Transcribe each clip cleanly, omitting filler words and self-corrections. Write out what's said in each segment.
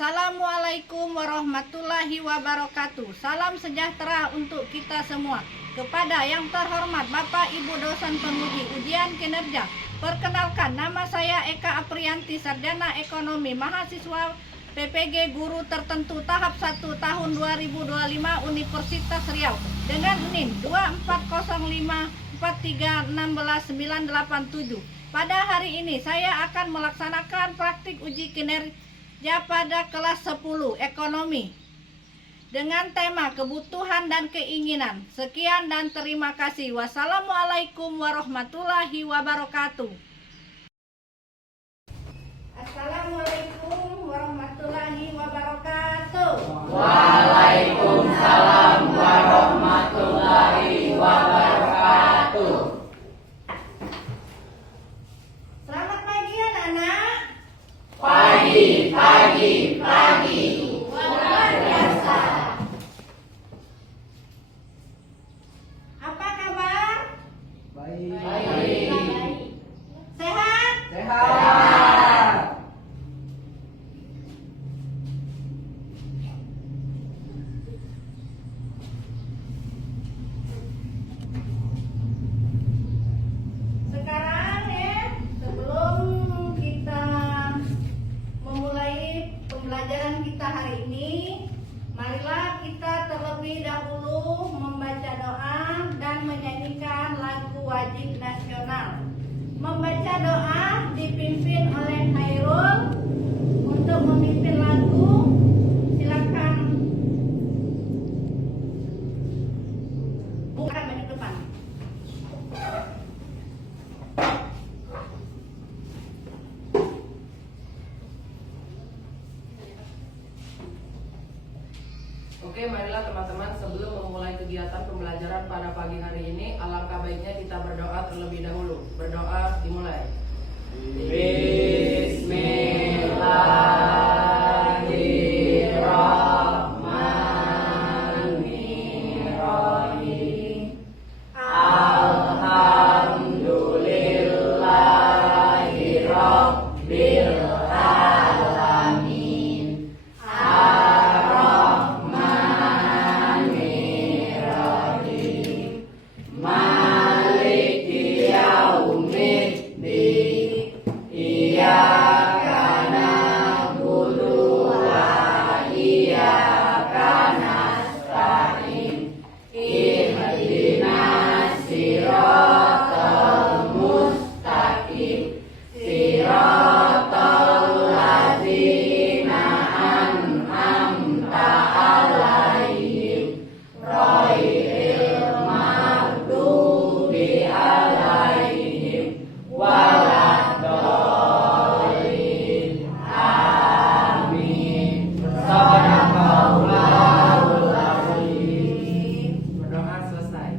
Assalamualaikum warahmatullahi wabarakatuh. Salam sejahtera untuk kita semua. Kepada yang terhormat Bapak Ibu dosen penguji ujian kinerja, perkenalkan, nama saya Eka Aprianti, Sarjana Ekonomi, mahasiswa PPG Guru Tertentu tahap 1 tahun 2025 Universitas Riau dengan NIM 24054316987. Pada hari ini saya akan melaksanakan praktik uji kinerja pada kelas 10 ekonomi dengan tema kebutuhan dan keinginan. Sekian dan terima kasih. Wassalamualaikum warahmatullahi wabarakatuh. Assalamualaikum warahmatullahi wabarakatuh. Waalaikumsalam warahmatullahi wabarakatuh. Selamat pagi anak-anak. Pagi. Luar biasa. Apa kabar? Baik. Sehat? Sehat. Sekarang ya, sebelum kita memulai pembelajaran kita hari ini, marilah kita terlebih dahulu membaca doa dan menyanyikan lagu wajib nasional. Membaca doa dipimpin oleh Hairul. Untuk memimpin lagu, silakan buka maju depan. Oke, marilah teman-teman, sebelum memulai kegiatan pembelajaran pada pagi hari ini, alangkah baiknya kita berdoa terlebih dahulu. Berdoa dimulai. Bismillahirrahmanirrahim. Alhamdulillahirabbil alamin. Ar-Rahmanirrahim. Maliki yaumiddin. Iyyaka na'budu wa iyyaka nasta'in. Ihdinas siratal mustaqim. Siratal ladzina an'amta 'alaihim ghairil maghdubi 'alaihim waladdallin. Amin. Shadaqallahul azim. Berdoa selesai.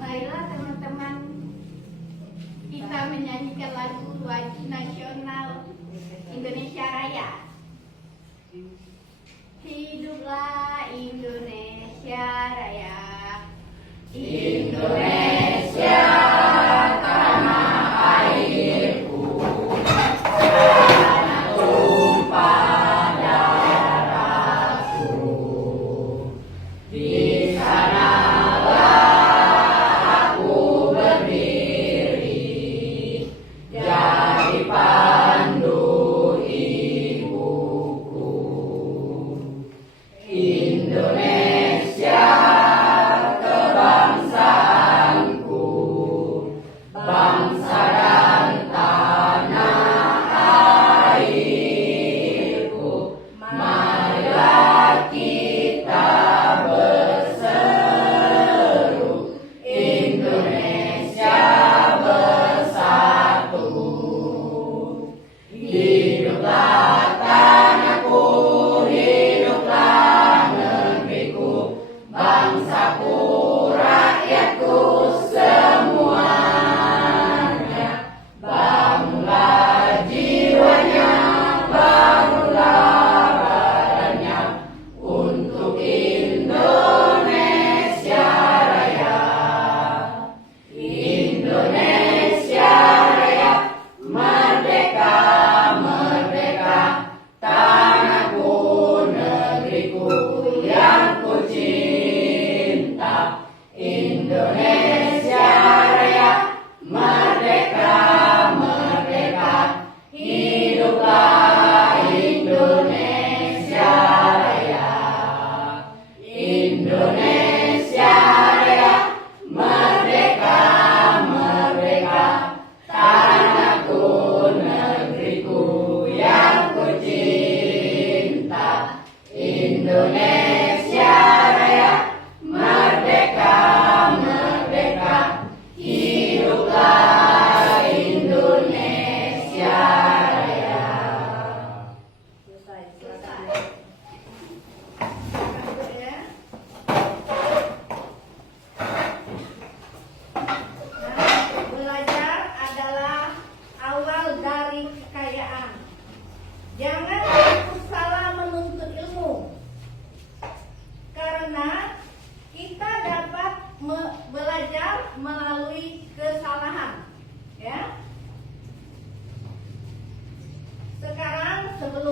Baiklah teman-teman, kita menyanyikan lagu wajib nasional Indonesia Raya. Hiduplah Indonesia Raya. Indonesia tanah airku, tumpah darahku. Di sanalah aku berdiri, jadi pandu ibuku. Indonesia kebangsaan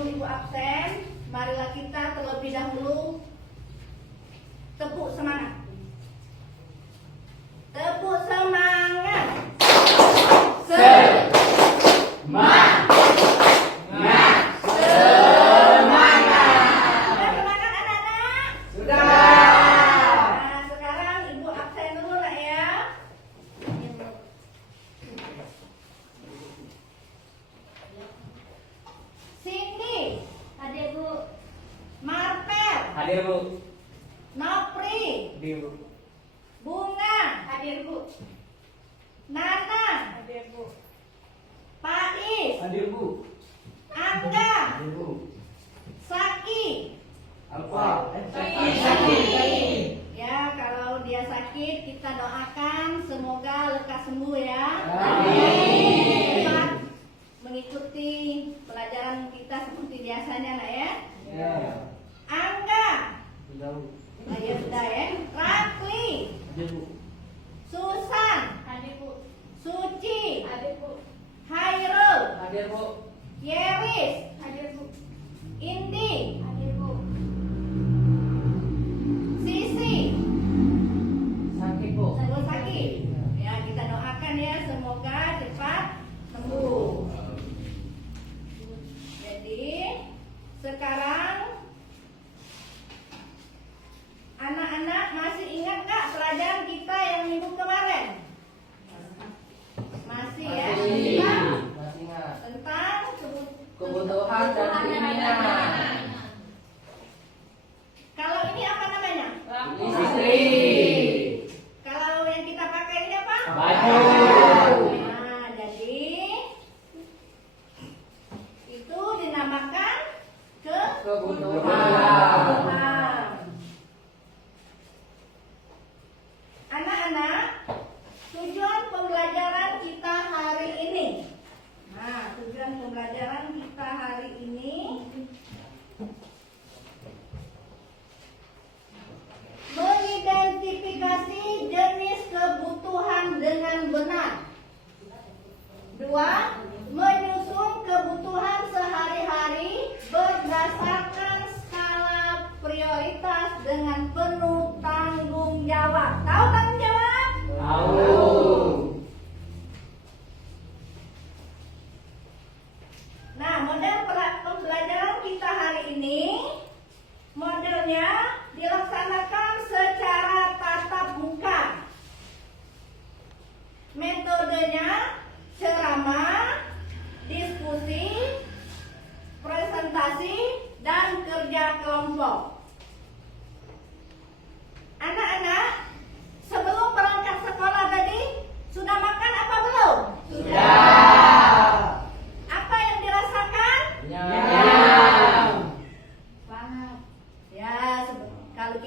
ibu absen, marilah kita terlebih dahulu tepuk semangat. Tepuk semangat. Semangat. Sudah semangat anak-anak? Sudah. Nah, sekarang ibu absen dulu nak ya. Cindy, Hadir Bu. Marpel, Hadir Bu. Nopri, Hadir Bu. Bunga, Hadir Bu. Nana, Hadir Bu. Pais, Hadir Bu. Angga, Hadir Bu. Saki. Apa? Ya, kalau dia sakit kita doakan semoga lekas sembuh ya. Amin. Cepat mengikuti pelajaran kita seperti biasanya nak ya. Ya. Angga, Sudah Bu. ya sudah ya. Rakli, Hadir Bu. Susan, Hadir Bu. Suci, Hadir Bu. Hairul, Hadir Bu. Yeris, Hadir Bu. Indi, Hadir Bu. Sisi, Sakit Bu. sembuh sakit. Ya, kita doakan ya semoga cepat sembuh. Jadi sekarang anak-anak masih ingat nggak pelajaran kita yang minggu kemarin? Masih ya? Masih. Tentang, Masih ingat. tentang Kebutuhan dan keinginan. Kalau ini apa namanya? Istri. Kalau yang kita pakai ini apa? Baju. Nah, jadi itu dinamakan kebutuhan. Anak-anak, tujuan pembelajaran kita hari ini. Nah, tujuan pembelajaran kita hari ini mengidentifikasi jenis kebutuhan dengan benar. 2. Menyusun kebutuhan sehari-hari berdasarkan skala prioritas dengan penuh tanggung jawab. Tahu tanggung jawab? Tahu. Nah, model pembelajaran kita hari ini modelnya dilaksanakan secara tatap muka. Metodenya ceramah, diskusi, presentasi, dan kerja kelompok. Anak-anak, sebelum berangkat sekolah tadi sudah makan apa belum? Sudah. Apa yang dirasakan? Nyam. Banget. Ya, kalau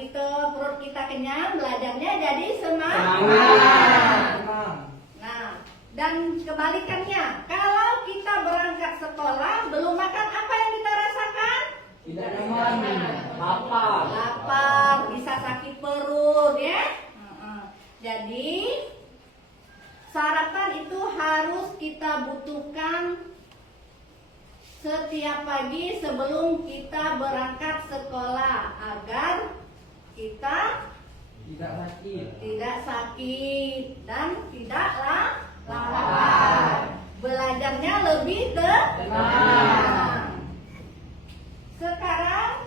perut kita kenyang, belajarnya jadi semangat. Semangat. Nah, dan kebalikannya, kalau kita berangkat sekolah belum makan, apa yang kita rasakan? Tidak nyaman. Lapar. Lapar, bisa sakit perut ya. Jadi sarapan itu harus kita butuhkan setiap pagi sebelum kita berangkat sekolah agar kita Tidak sakit. tidak sakit dan tidaklah lapar. Belajarnya lebih tenang. Sekarang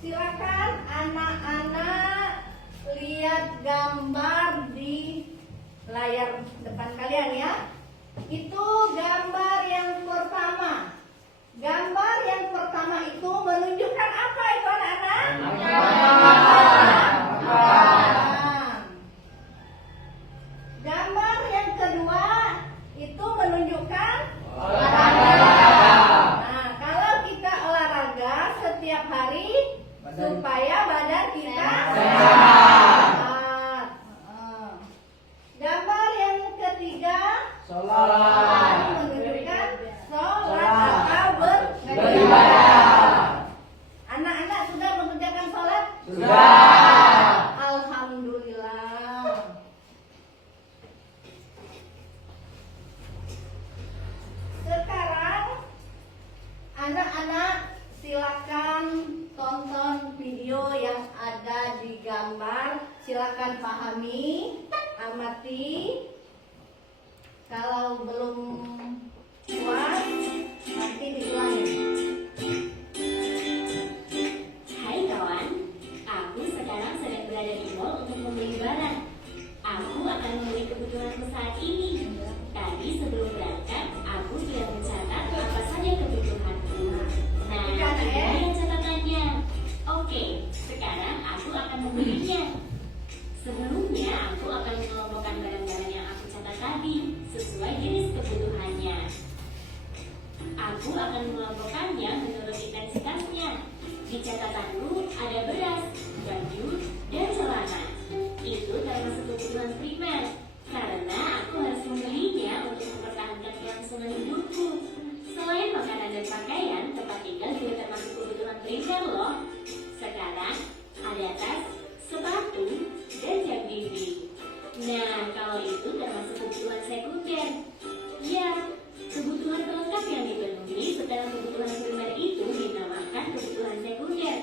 silakan anak-anak lihat gambar di layar depan kalian ya. Itu gambar yang pertama. Gambar yang pertama itu menunjukkan apa itu anak-anak? Makanan. Gambar yang kedua itu menunjukkan olahraga. Nah, kalau kita olahraga setiap hari supaya badan kita sehat. Gambar yang ketiga Sholat. menunjukkan sholat atau beribadah. Beribadah. Anak-anak sudah mengerjakan sholat? Sudah. akan mengelompokkannya menurut intensitasnya. Di catatanku ada beras, baju, dan celana. Itu termasuk kebutuhan primer, karena aku harus membelinya untuk mempertahankan kelangsungan hidupku. Selain makanan dan pakaian, tempat tinggal juga termasuk kebutuhan primer loh. Sekarang ada tas, sepatu, dan jam dinding. Nah, kalau itu termasuk kebutuhan sekunder. Ya, kebutuhan pelengkap yang dipenuhi setelah kebutuhan primer itu dinamakan kebutuhan sekunder.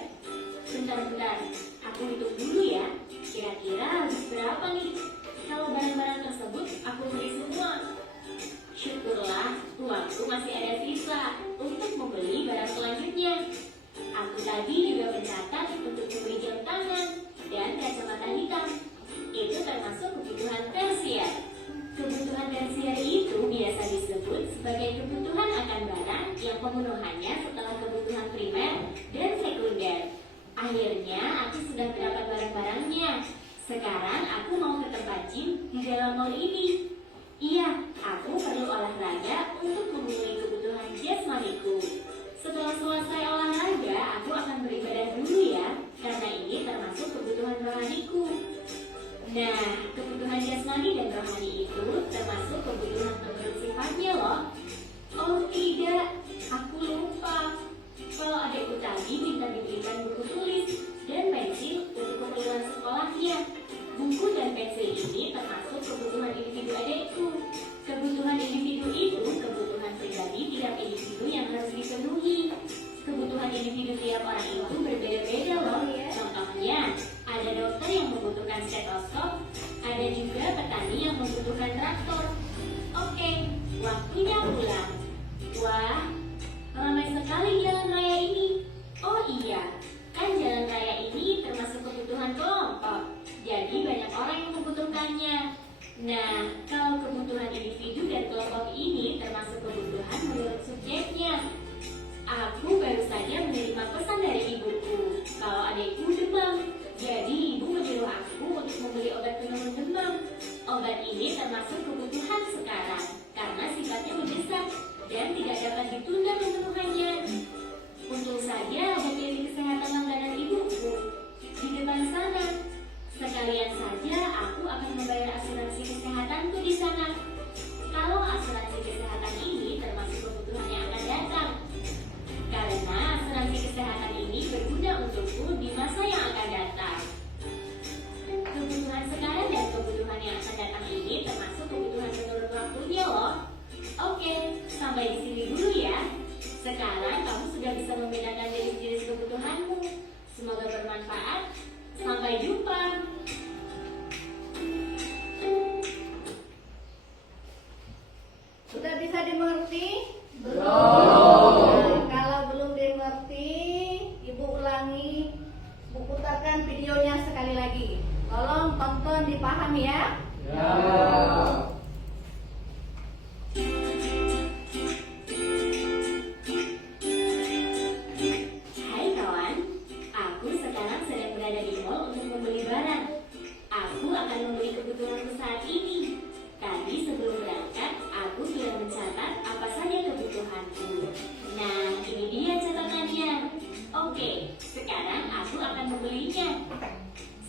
Bentar, aku hitung dulu ya. Kira-kira habis berapa nih? Kalau barang-barang tersebut aku beli semua. Syukurlah, uangku masih ada sisa untuk membeli barang selanjutnya. Aku tadi juga mencatat untuk membeli jam tangan dan kacamata hitam. Itu termasuk kebutuhan tersier. Kebutuhan tersier itu biasa disebut sebagai kebutuhan akan barang yang pemenuhannya setelah kebutuhan primer dan sekunder. Akhirnya aku sudah mendapat barang-barangnya. Sekarang aku mau ke tempat gym di dalam mall ini. Iya, aku perlu olahraga untuk memenuhi kebutuhan jasmaniku. Setelah selesai olahraga, aku akan beribadah dulu ya, karena ini termasuk kebutuhan rohaniku. Nah, kebutuhan jasmani dan rohani itu termasuk kebutuhan menurut sifatnya loh. Oh tidak, aku lupa. Kalau adikku tadi minta diberikan buku tulis dan pensil untuk keperluan sekolahnya. Buku dan pensil ini termasuk kebutuhan individu adikku. Kebutuhan individu itu kebutuhan pribadi tiap individu yang harus dipenuhi. Kebutuhan individu tiap orang itu berbeda-beda loh. Contohnya, ada dokter yang membutuhkan stetoskop, ada juga petani yang membutuhkan traktor. Oke, waktunya pulang. Wah, ramai sekali jalan raya ini. Oh iya, kan jalan raya ini termasuk kebutuhan kelompok. Jadi banyak orang yang membutuhkannya. Nah, kalau kebutuhan individu dan kelompok ini termasuk kebutuhan menurut subjeknya. Aku baru saja menerima pesan dari ibuku kalau adikku demam. Jadi ibu menyuruh aku untuk membeli obat penurun demam. Obat ini termasuk kebutuhan sekarang karena sifatnya mendesak dan tidak dapat ditunda pemenuhannya. Untung saja ada klinik kesehatan langganan ibuku di depan sana. Sekalian saja aku akan membayar asuransi kesehatanku di sana. Kalau asuransi kesehatan ini termasuk kebutuhan yang akan datang. Karena asuransi kesehatan ini berguna untukku di masa yang akan datang. Kebutuhan sekarang dan kebutuhan yang akan datang ini termasuk kebutuhan menurut waktunya loh. Oke, sampai di sini dulu ya. Sekarang kamu sudah bisa membedakan jenis-jenis kebutuhanmu. Semoga bermanfaat. Sampai jumpa. Sudah bisa dimengerti? Belum. Kalau belum dimengerti, Ibu ulangi, Ibu putarkan videonya sekali lagi. Tolong tonton dipahami ya. Ya. Hai kawan, aku sekarang sedang berada di mall untuk membeli barang. Aku akan membeli kebutuhanku saat ini. Tadi sebelum berangkat, aku sudah mencatat apa saja kebutuhanku. Nah, ini dia catatannya. Oke, sekarang aku akan membelinya.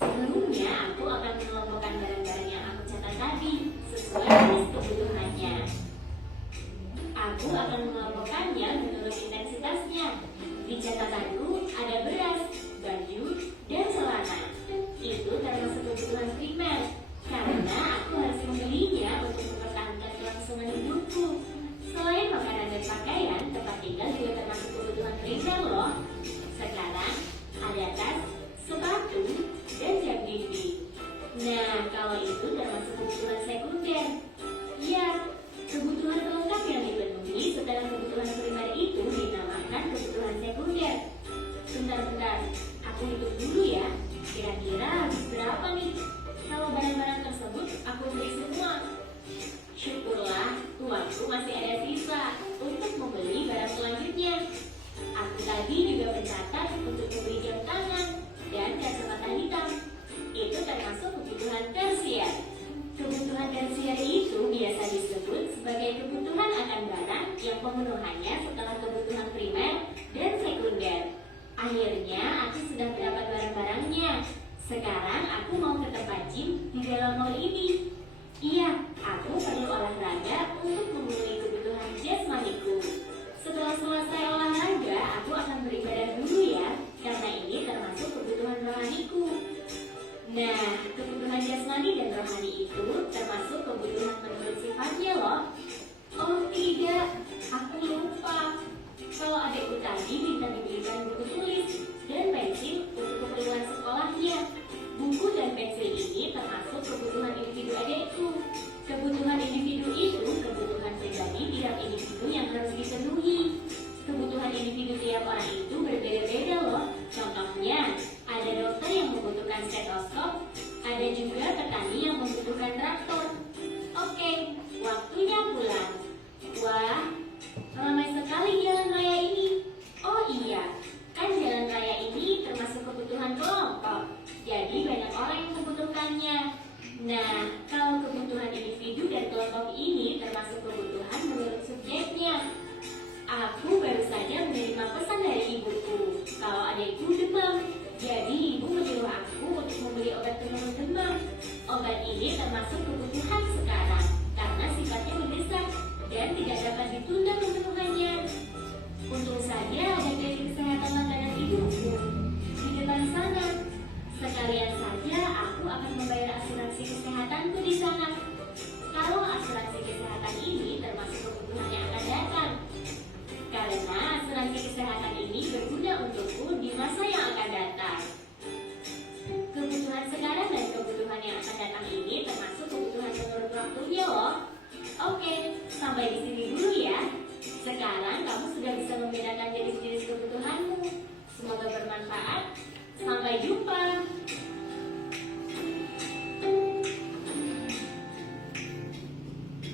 Sebelumnya, aku akan mengelompokkan barang-barang yang aku catat tadi sesuai jenis kebutuhannya. Aku akan mengelompokkannya menurut intensitasnya. Di catatanku ada beras, baju, dan celana. Itu termasuk kebutuhan primer, karena aku harus membelinya untuk mempertahankan kelangsungan hidupku. Selain makanan dan pakaian, tempat tinggal juga termasuk kebutuhan primer loh. Sekarang ada tas, sepatu, dan jam dinding. Nah, kalau itu termasuk kebutuhan sekunder. Ya, kebutuhan pelengkap yang dipenuhi setelah kebutuhan primer itu dinamakan kebutuhan sekunder. Bentar, aku hitung dulu ya. Kira-kira habis berapa nih? Kalau barang-barang tersebut aku beli semua. Syukurlah, uangku masih ada sisa untuk membeli barang selanjutnya. Aku tadi juga mencatat untuk membeli jam tangan dan kacamata hitam. Itu termasuk kebutuhan tersier. Kebutuhan tersier itu biasa disebut sebagai kebutuhan akan barang yang pemenuhannya setelah kebutuhan Sekarang aku mau ke tempat gym di dalam mall ini. Iya, aku perlu olahraga untuk memenuhi kebutuhan jasmaniku. Setelah selesai olahraga, aku akan beribadah dulu ya, karena ini termasuk kebutuhan rohaniku. Nah, kebutuhan jasmani dan rohani itu termasuk kebutuhan menurut sifatnya loh. Oh tidak, aku lupa. Kalau adikku tadi minta dibelikan buku tulis dan pensil untuk keperluan sekolahnya. Buku dan pensil ini termasuk kebutuhan individu adikku. Kebutuhan individu itu kebutuhan pribadi tiap individu yang harus dipenuhi. Kebutuhan individu tiap orang itu berbeda-beda loh. Contohnya, ada dokter yang membutuhkan stetoskop, ada juga petani yang membutuhkan traktor. Oke, waktunya pulang. Wah, ramai sekali jalan raya ini. Oh iya, kan jalan raya ini termasuk kebutuhan kelompok. Jadi banyak orang yang membutuhkannya. Nah, kalau kebutuhan individu dan kelompok ini termasuk kebutuhan menurut subjeknya. Aku baru saja menerima pesan dari ibuku kalau adikku demam. Jadi ibu menyuruh aku untuk membeli obat penurun demam. Obat ini termasuk kebutuhan sekarang karena sifatnya mendesak dan tidak dapat ditunda pemenuhannya. Untung saja ada klinik kesehatan langganan ibuku di depan sana. Sekalian saja aku akan membayar asuransi kesehatanku di sana. Kalau asuransi kesehatan ini termasuk kebutuhan yang akan datang. Karena asuransi kesehatan ini berguna untukku di masa yang akan datang. Kebutuhan sekarang dan kebutuhan yang akan datang ini termasuk kebutuhan menurut waktunya loh. Oke, sampai di sini dulu ya. Sekarang kamu sudah bisa membedakan jenis-jenis kebutuhanmu. Semoga bermanfaat. Sampai jumpa.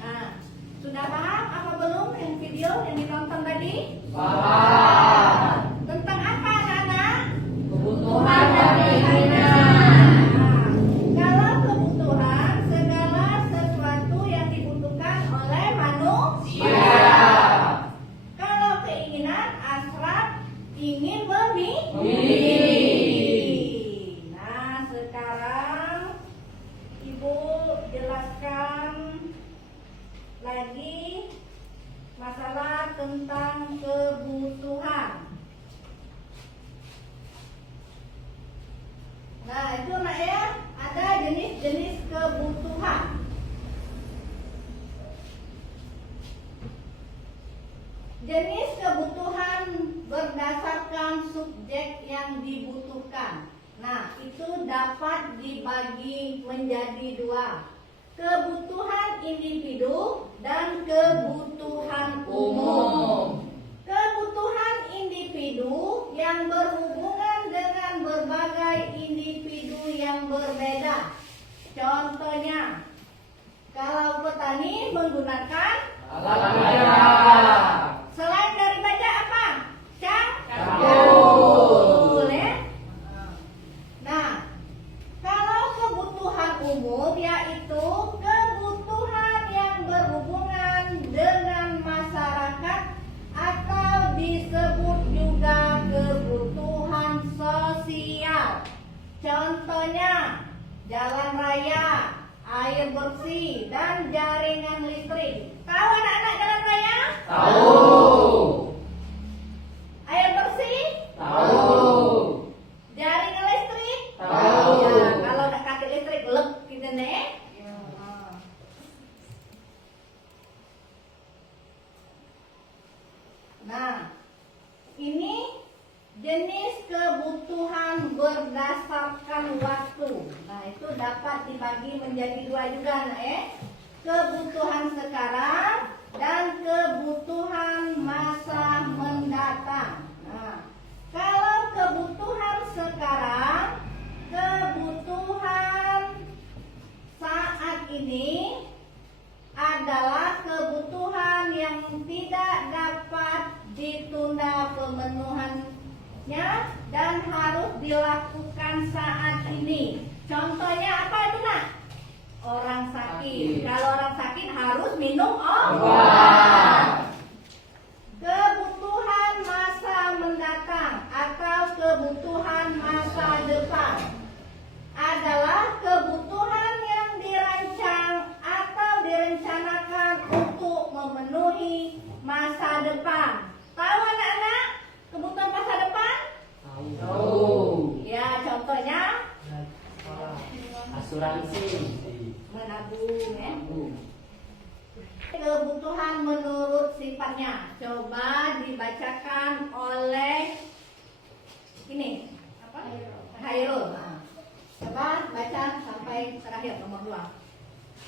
Nah, sudah paham apa belum yang video yang ditonton tadi? Paham. Tentang apa anak-anak? Kebutuhan dan keinginan. Nah, kalau kebutuhan segala sesuatu yang dibutuhkan oleh manusia. Kalau keinginan hasrat ingin memiliki. Nah, sekarang Ibu jelaskan lagi masalah tentang kebutuhan. Nah, itu nak ya, ada jenis-jenis kebutuhan. Jenis kebutuhan berdasarkan subjek yang dibutuhkan. Nah, itu dapat dibagi menjadi dua. Kebutuhan individu dan kebutuhan umum. Kebutuhan individu yang berhubungan dengan berbagai individu yang berbeda. Contohnya, kalau petani menggunakan Alat kerja. selain dari baja apa? Cangkul. Ya? Nah, kalau kebutuhan umum yaitu kebutuhan yang berhubungan dengan masyarakat atau disebut juga kebutuhan sosial. Contohnya, jalan raya, air bersih, dan jaringan listrik. Tahu anak-anak jalan raya? Tahu. Air bersih? Tahu. Jaringan listrik? Tahu. Ya, kalau nak kaki listrik lep gitu nih. Nah, ini jenis kebutuhan berdasarkan waktu. Nah, itu dapat dibagi menjadi dua juga, nak ya. Kebutuhan sekarang dan kebutuhan masa mendatang. Nah, kalau kebutuhan sekarang, kebutuhan saat ini adalah kebutuhan yang tidak dapat ditunda pemenuhannya dan harus dilakukan saat ini. Contohnya apa itu nak? Orang sakit. Kalau orang sakit harus minum obat. Kebutuhan masa mendatang atau kebutuhan masa depan masa depan. Tahu anak-anak kebutuhan masa depan? Tahu. Ya, contohnya Asuransi. menabung ya. Kebutuhan menurut sifatnya. Coba dibacakan oleh ini apa? Hairul. Nah, coba baca sampai terakhir nomor 2.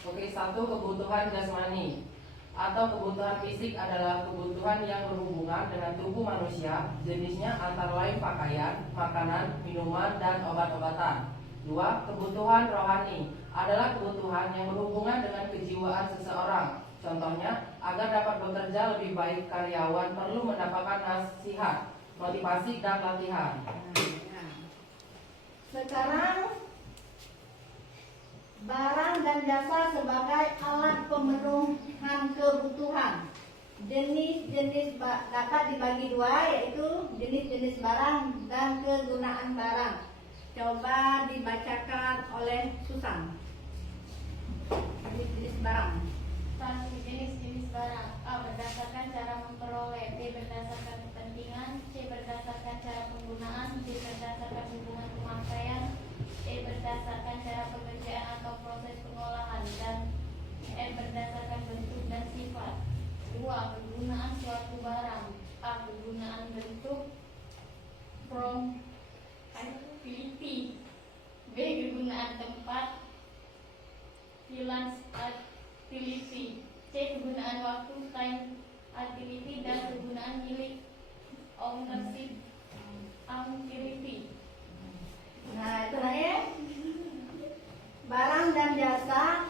Oke, 1, kebutuhan jasmani atau kebutuhan fisik adalah kebutuhan yang berhubungan dengan tubuh manusia, jenisnya antara lain pakaian, makanan, minuman, dan obat-obatan. 2, kebutuhan rohani adalah kebutuhan yang berhubungan dengan kejiwaan seseorang. Contohnya, agar dapat bekerja lebih baik, karyawan perlu mendapatkan nasihat, motivasi, dan latihan. Sekarang barang dan jasa sebagai alat pemenuhan kebutuhan. Jenis-jenis dapat dibagi 2, yaitu jenis-jenis barang dan kegunaan barang. Coba dibacakan oleh Susan. Jenis-jenis barang. 1. Jenis-jenis barang. A. Berdasarkan cara memperoleh. B. Berdasarkan kepentingan. C. Berdasarkan cara penggunaan. D. Berdasarkan hubungan pemakaian. E. Berdasarkan cara pekerjaan atau proses pengolahan. Dan E. Berdasarkan bentuk dan sifat. 2. Kegunaan suatu barang. A. Kegunaan bentuk from activity. B. Kegunaan tempat freelance activity. C. Kegunaan waktu time activity. Dan kegunaan milik ownership activity. Nah, itu ya. Barang dan jasa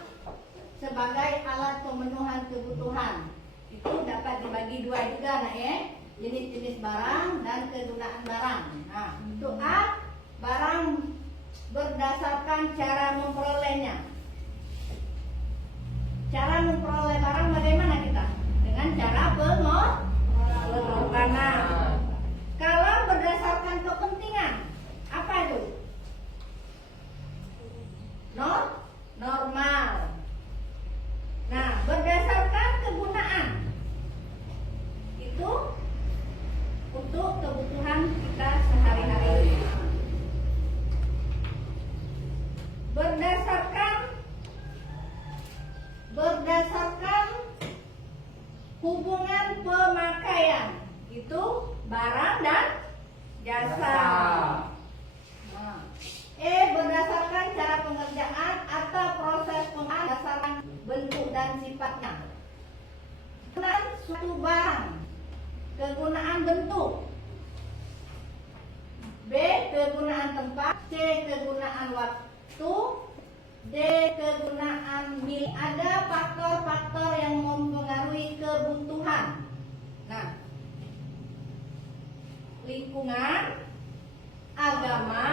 sebagai alat pemenuhan kebutuhan. Itu dapat dibagi 2 juga, nah ya. Jenis-jenis barang dan kegunaan barang. Nah, untuk A, barang berdasarkan cara memperolehnya. Cara memperoleh barang bagaimana kita? Dengan cara pengorbanan. Kalau berdasarkan kepentingan, apa itu? Normal. Nah, berdasarkan kegunaan, itu untuk kebutuhan kita sehari-hari. Berdasarkan hubungan pemakaian, itu barang dan jasa. Nah, E. Berdasarkan cara pengerjaan atau proses pengerjaan berdasarkan bentuk dan sifatnya. Kegunaan suatu barang, kegunaan bentuk. B. Kegunaan tempat. C. Kegunaan waktu. D. Kegunaan milik. Ada faktor-faktor yang mempengaruhi kebutuhan. Nah, lingkungan, agama,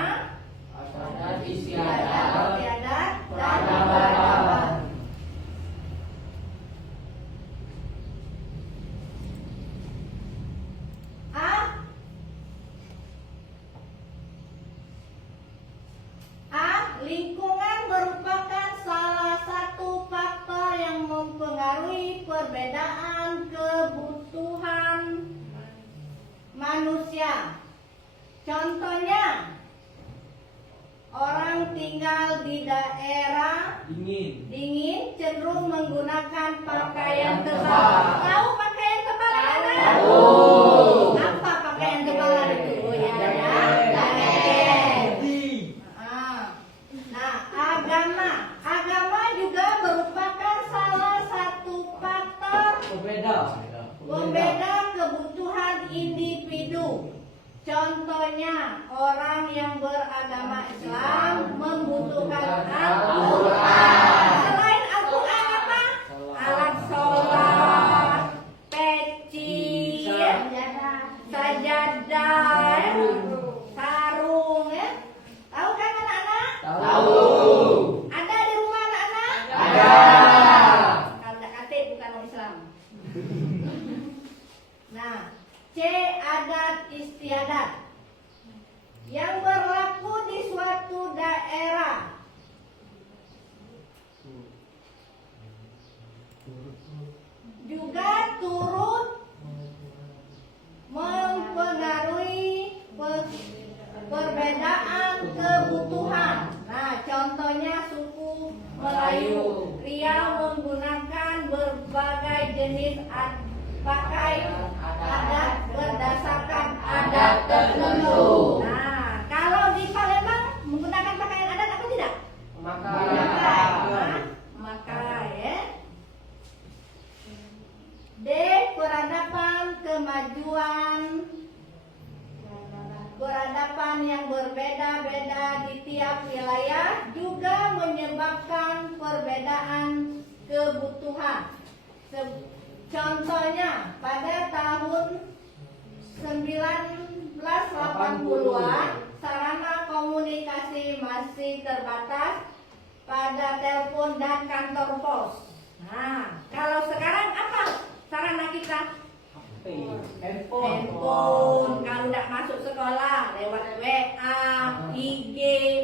Adat adat istiadat. istiadat, dan Peradaban. Lingkungan merupakan salah satu faktor yang mempengaruhi perbedaan kebutuhan manusia. Contohnya, orang tinggal di daerah dingin cenderung menggunakan pakaian tebal. Tahu pakaian tebal anak-anak? Tahu. Apa pakaian tebal itu? Oh ya, jaket. Nah, agama juga merupakan salah satu faktor pembeda kebutuhan individu. Contohnya, orang yang beragama Islam membutuhkan Al-Quran. Selain Al-Quran apa? Alat sholat, peci, sajadah, sarung, ya. Tahu kan anak-anak? Tahu. Ada di rumah anak-anak? Ada. Kalau kate bukan orang Islam. Nah, C. Adat istiadat yang berlaku di suatu daerah. Juga turut tertentu. Nah, kalau di Palembang menggunakan pakaian adat apa tidak? Maka Maka ya. D. Peradaban kemajuan. Peradaban yang berbeda-beda di tiap wilayah juga menyebabkan perbedaan kebutuhan. Contohnya pada tahun 1980-an sarana komunikasi masih terbatas pada telepon dan kantor pos. Nah, kalau sekarang apa sarana kita? Handphone. Kalau tidak masuk sekolah lewat WA, IG,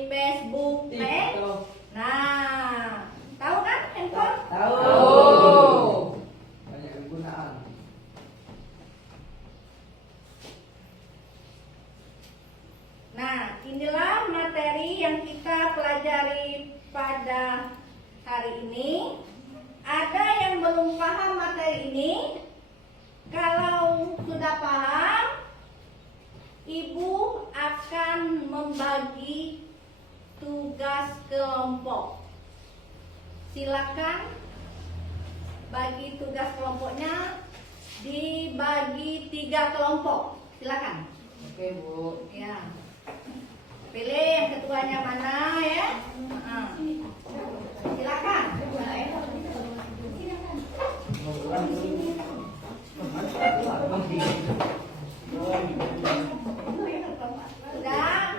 Facebook, Nah, tahu kan handphone? Tahu. Banyak kegunaan. Nah, inilah materi yang kita pelajari pada hari ini. Ada yang belum paham materi ini? Kalau sudah paham, Ibu akan membagi tugas kelompok. Silakan bagi tugas kelompoknya, dibagi 3 kelompok. Silakan. Oke, Bu. Ya. Pilih yang ketuanya mana ya. Silakan. Sudah.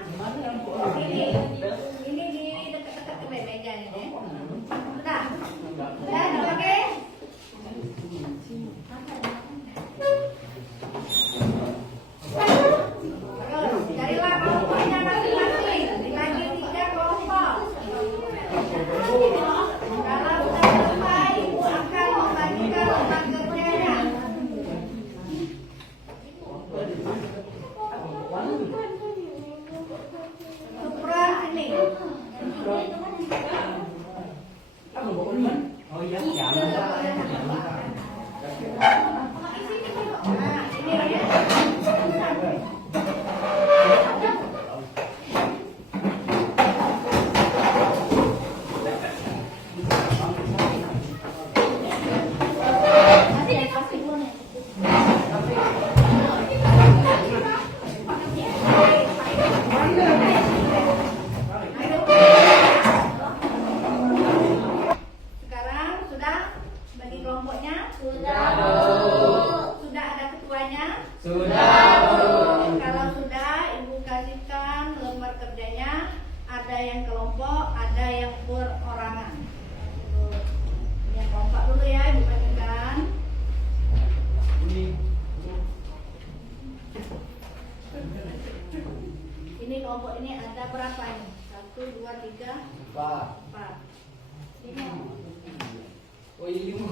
Ini di dekat-dekat ke meja ini. Sudah. Sudah dipakai. Terus carilah kelompoknya masing-masing. Dibagi 3 kelompok. Kalau sudah selesai, Ibu akan membagikan lembar kerjanya. Supra sini. Oh iya, jangan. Nah, ini ya. Sekarang sudah bagi kelompoknya? Sudah. Sudah ada ketuanya? Sudah. Kalau sudah, Ibu kasihkan lembar kerjanya. Ada yang kelompok, ada yang perorangan. Yang kelompok dulu ya, Ibu bagikan. Ini kelompok ini ada berapa ini? 1, 2, 3, 4. Ini Oh, ini Bu.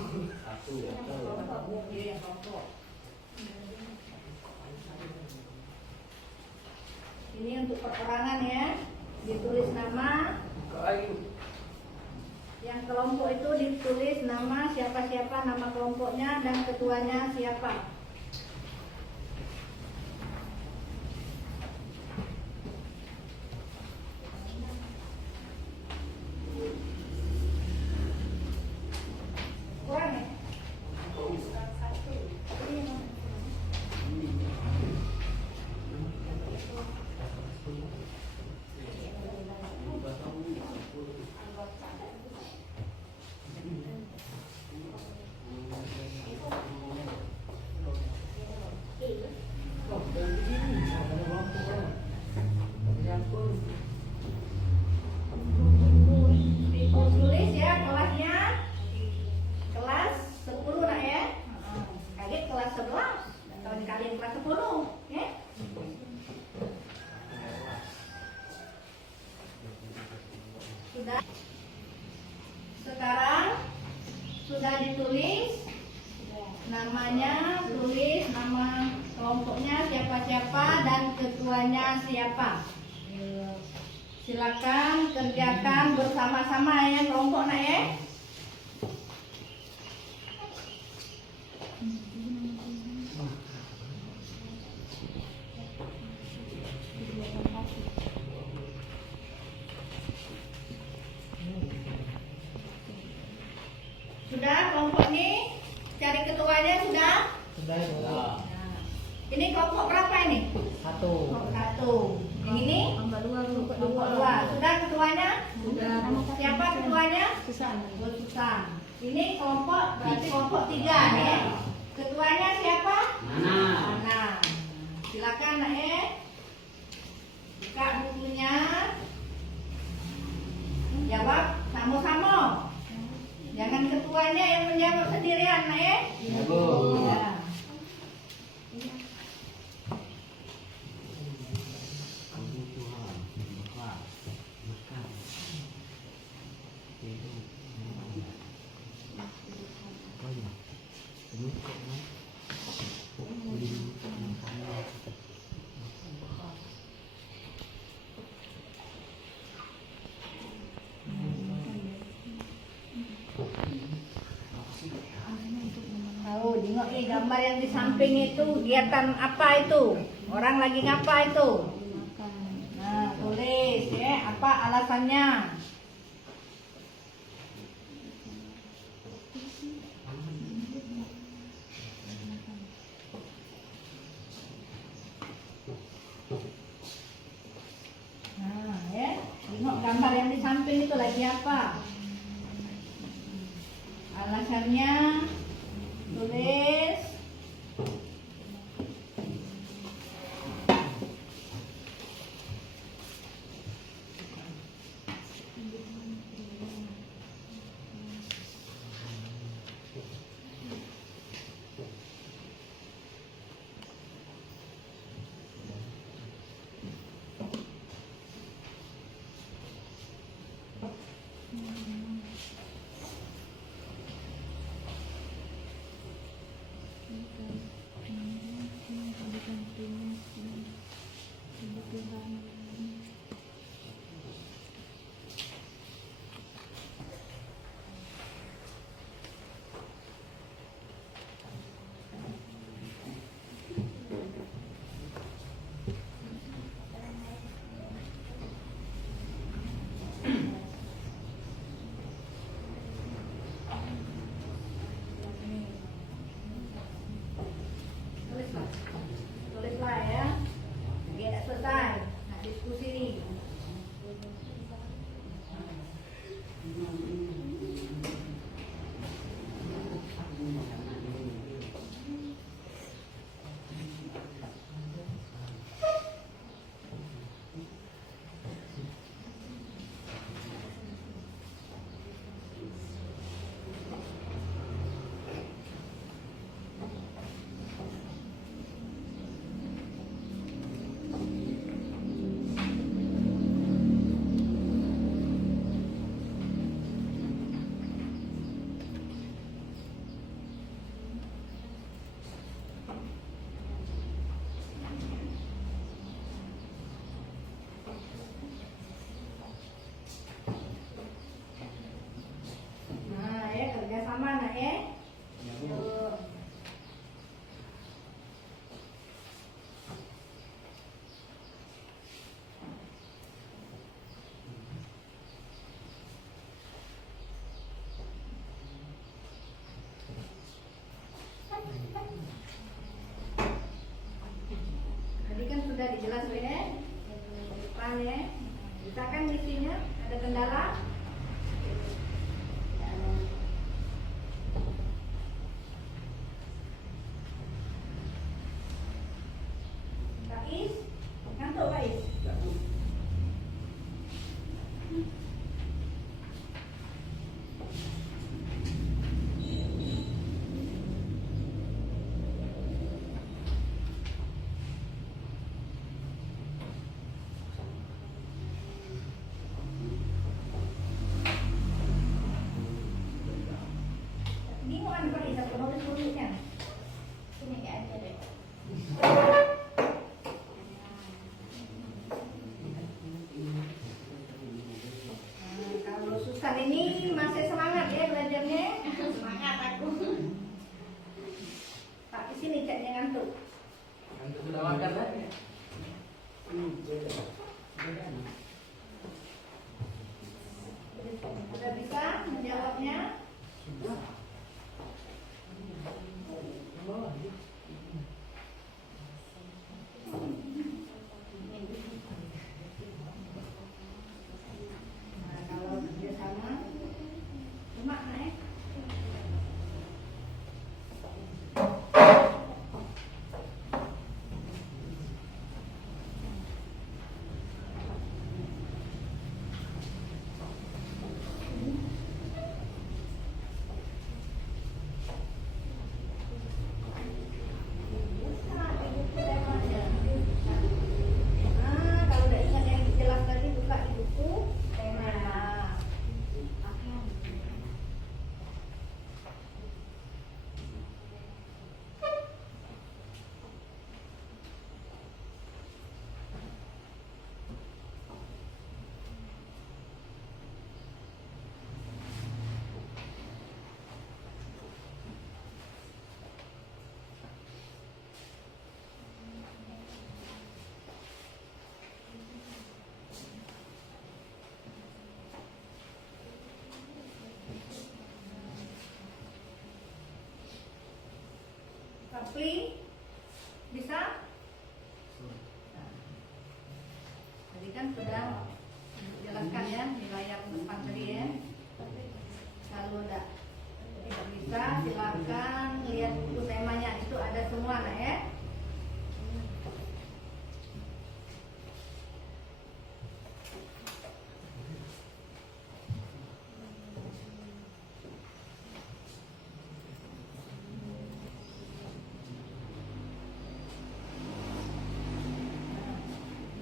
kelompok, Bu. Iya, kelompok. Ini untuk perorangan ya. Ditulis nama. Yang kelompok itu ditulis nama siapa-siapa, nama kelompoknya dan ketuanya siapa. Kurang ya? Tulis ya kelasnya. Kelas 10 nak ya. Kalian kelas 11 atau kalian kelas 10 ya. Sudah. Sekarang sudah ditulis namanya, tulis nama kelompoknya siapa-siapa dan ketuanya siapa. Silakan kerjakan bersama-sama ya kelompok nak ya. Ini kelompok berapa ini? Satu. Satu. Yang ini? Kelompok dua. Sudah ketuanya? Sudah. Siapa ketuanya? Susan. Susan. Ini kelompok berarti kelompok 3 ya. Ketuanya siapa? Nana. Silakan Nak buka bukunya. Jawab sama-sama. Jangan ketuanya yang menjawab sendirian Nak Ya, Bu. Ya. Tahu, tengok nih gambar yang di samping itu kegiatan apa itu? Orang lagi ngapa itu? Nah, tulis ya, apa alasannya? Nah, ya, tengok gambar yang di samping itu lagi apa? Alasannya tulis. Tulislah ya. Dia tak selesai. Nak diskusi ni. Nah, ya kerjasama nak ya. Yuk. Tadi kan sudah dijelaskan ya. Depan ya. Kita kan misinya ada kendala. Bais, ngantuk Bais? Bingung kan Bais, aku nulis-nulisnya. Sini aja deh. Kalau Susan ini masih semangat ya belajarnya. Semangat aku. Pak di sini caknya ngantuk. Sudah makan kan? Sudah bisa menjawabnya? Apri bisa? Tadi kan sudah jelaskan ya di layar depan tadi ya. Kalau tidak bisa silakan lihat buku temanya, itu ada semua lah ya.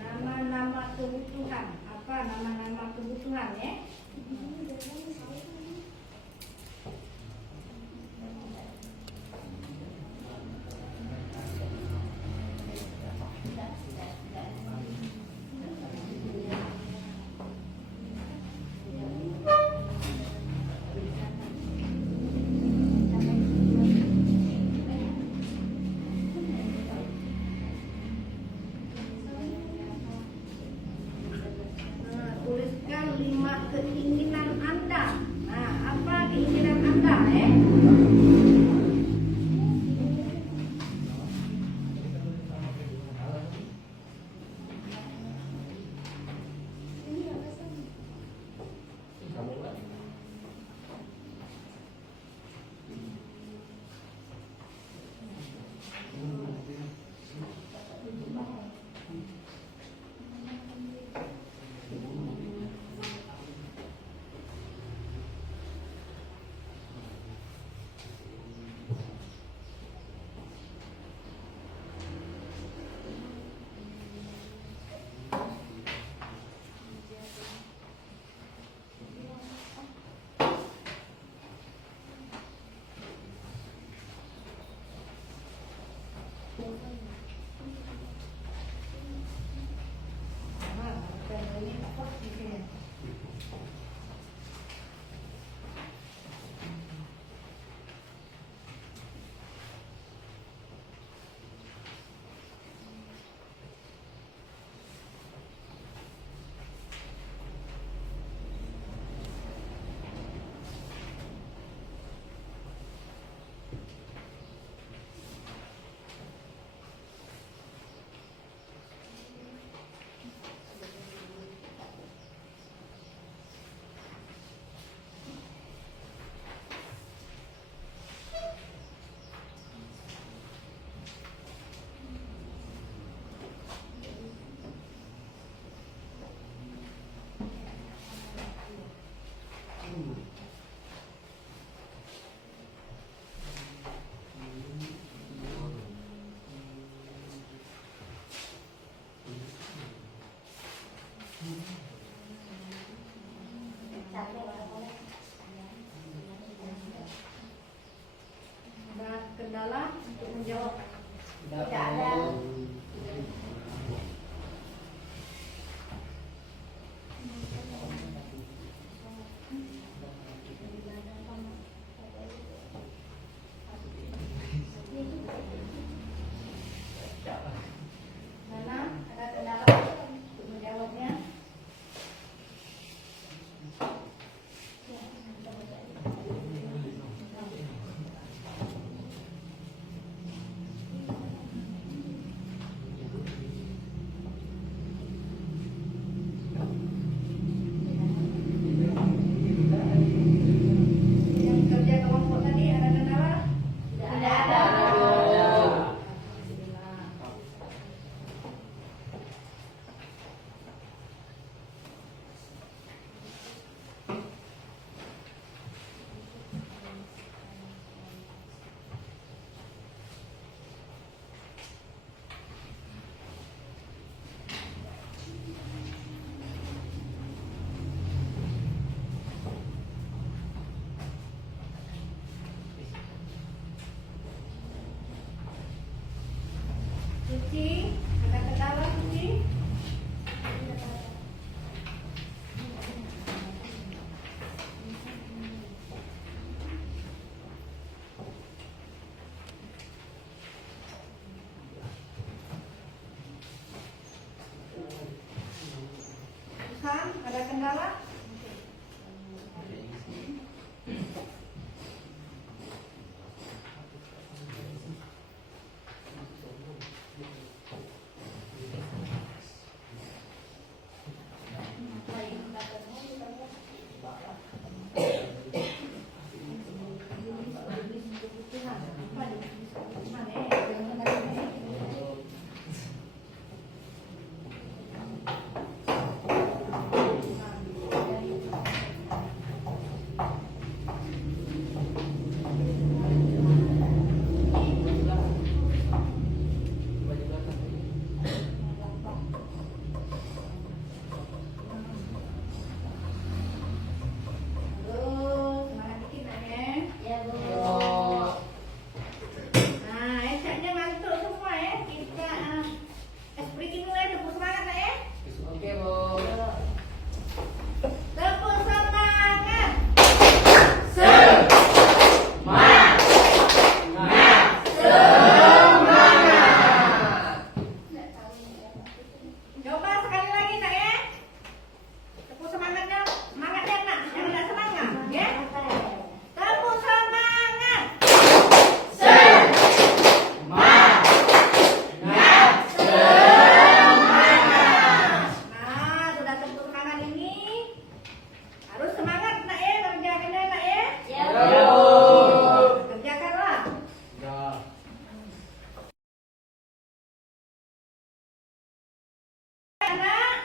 Nama-nama kebutuhan, apa nama-nama kebutuhan ya? Tuliskan 5 keinginan Anda. Nah, apa keinginan Anda ya? Ada kendala untuk menjawab? Tidak ada. Mana ada kendala untuk menjawabnya? Yang kerja kelompok tadi ada kendala? Tidak ada. Alhamdulillah. Suci, ada kendala Suci? Susan, ada kendala?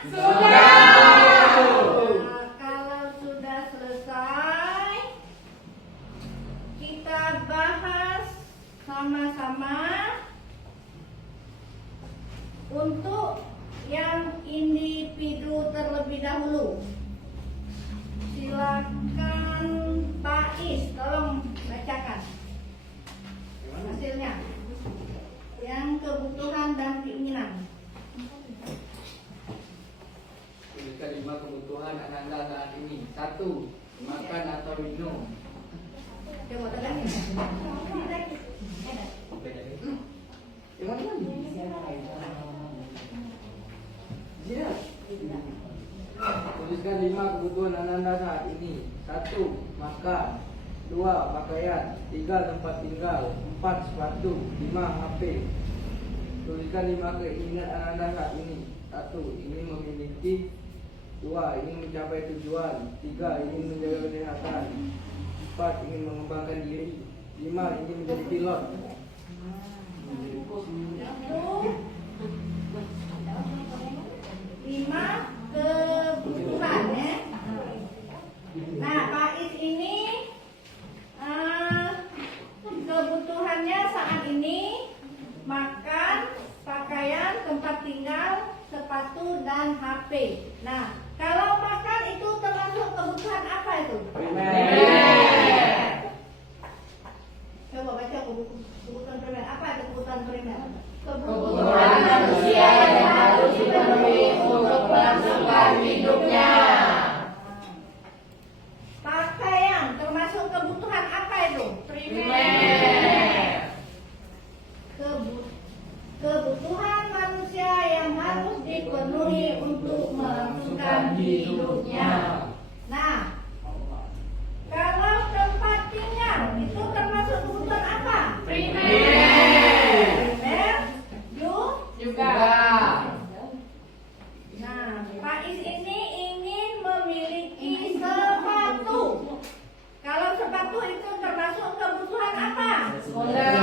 Nah, kalau sudah selesai, kita bahas sama-sama untuk yang individu terlebih dahulu. Silakan Pak Is, tolong bacakan hasilnya. Yang kebutuhan dan keinginan. Tuliskan 5 kebutuhan Ananda saat ini. 1. Makan atau minum. Coba tegaknya. Tuliskan 5 kebutuhan Ananda saat ini. 1. Makan. 2. Pakaian. 3. Tempat tinggal. 4. Sepatu. 5. HP. Tuliskan 5 keinginan Ananda saat ini. 1. Ingin memiliki. 2. Ingin mencapai tujuan. 3. Ingin menjaga kesehatan. 4. Ingin mengembangkan diri. 5. Ingin menjadi pilot. Itu 5 kebutuhan ya. Nah, Pak Is ini kebutuhannya saat ini makan, pakaian, tempat tinggal, sepatu dan HP. Nah, kalau makan itu termasuk kebutuhan apa itu? Coba baca kebutuhan primer. Apa itu kebutuhan primer? Kebutuhan manusia yang harus dipenuhi untuk kelangsungan hidupnya. Pakaian termasuk kebutuhan apa itu? Primer. Kebutuhan manusia yang harus dipenuhi untuk melangsungan hidupnya. Nah, kalau tempat tinggal itu termasuk kebutuhan apa? Primer. Primer. Juga. Nah, Pak Is ini ingin memiliki sepatu. Kalau sepatu itu termasuk kebutuhan apa? Sekunder.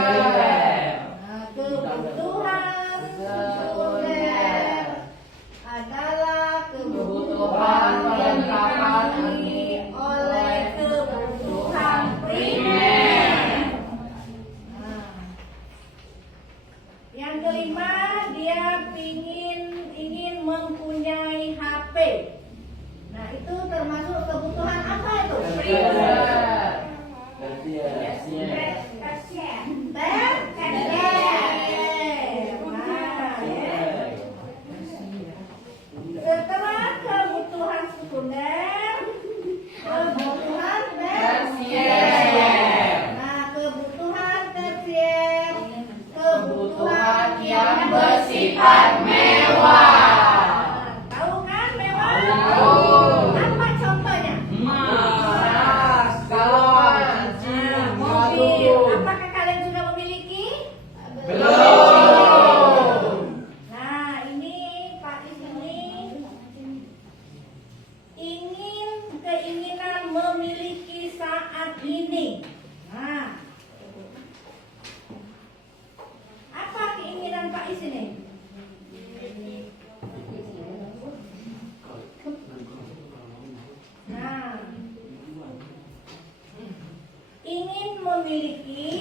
Nah, kebutuhan sekunder adalah kebutuhan yang dipenuhi oleh kebutuhan primer. Nah, yang kelima, dia ingin mempunyai HP. Nah, itu termasuk kebutuhan apa itu? Setelah kebutuhan sekunder, kebutuhan tersier. Nah, kebutuhan tersier, kebutuhan yang bersifat mewah. Tahu kan mewah? Tahu. Apa contohnya? Emas, galon, cincin, Mobil. Apakah kalian sudah memiliki? belum. Nah, ini Pak Is ini keinginan memiliki saat ini. Nah, apa keinginan Pak Is ini? Nah, ingin memiliki,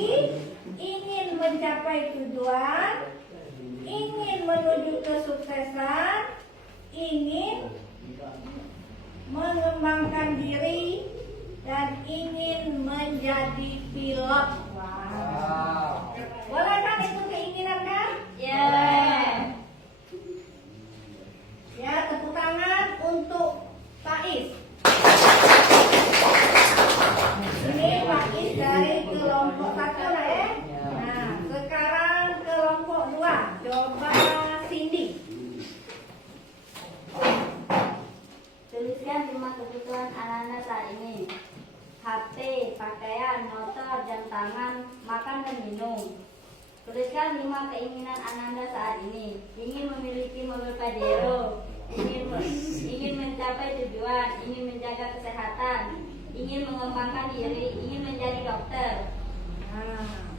ingin mencapai tujuan, ingin menuju kesuksesan, ingin mengembangkan diri, dan ingin menjadi pilot. Wow. Boleh kan itu keinginan kan? Ya. Ya, tepuk tangan untuk Pak Is. Ini Pak Is dari kelompok 1 lah ya. Nah, sekarang kelompok 2. Coba Cindy. Tuliskan 5 kebutuhan anak-anak saat ini. HP, pakaian, motor, jam tangan, makan dan minum. Tuliskan 5 keinginan Ananda saat ini. Ingin memiliki mobil Pajero, ingin mencapai tujuan, ingin menjaga kesehatan, ingin mengembangkan diri, ingin menjadi dokter. Nah,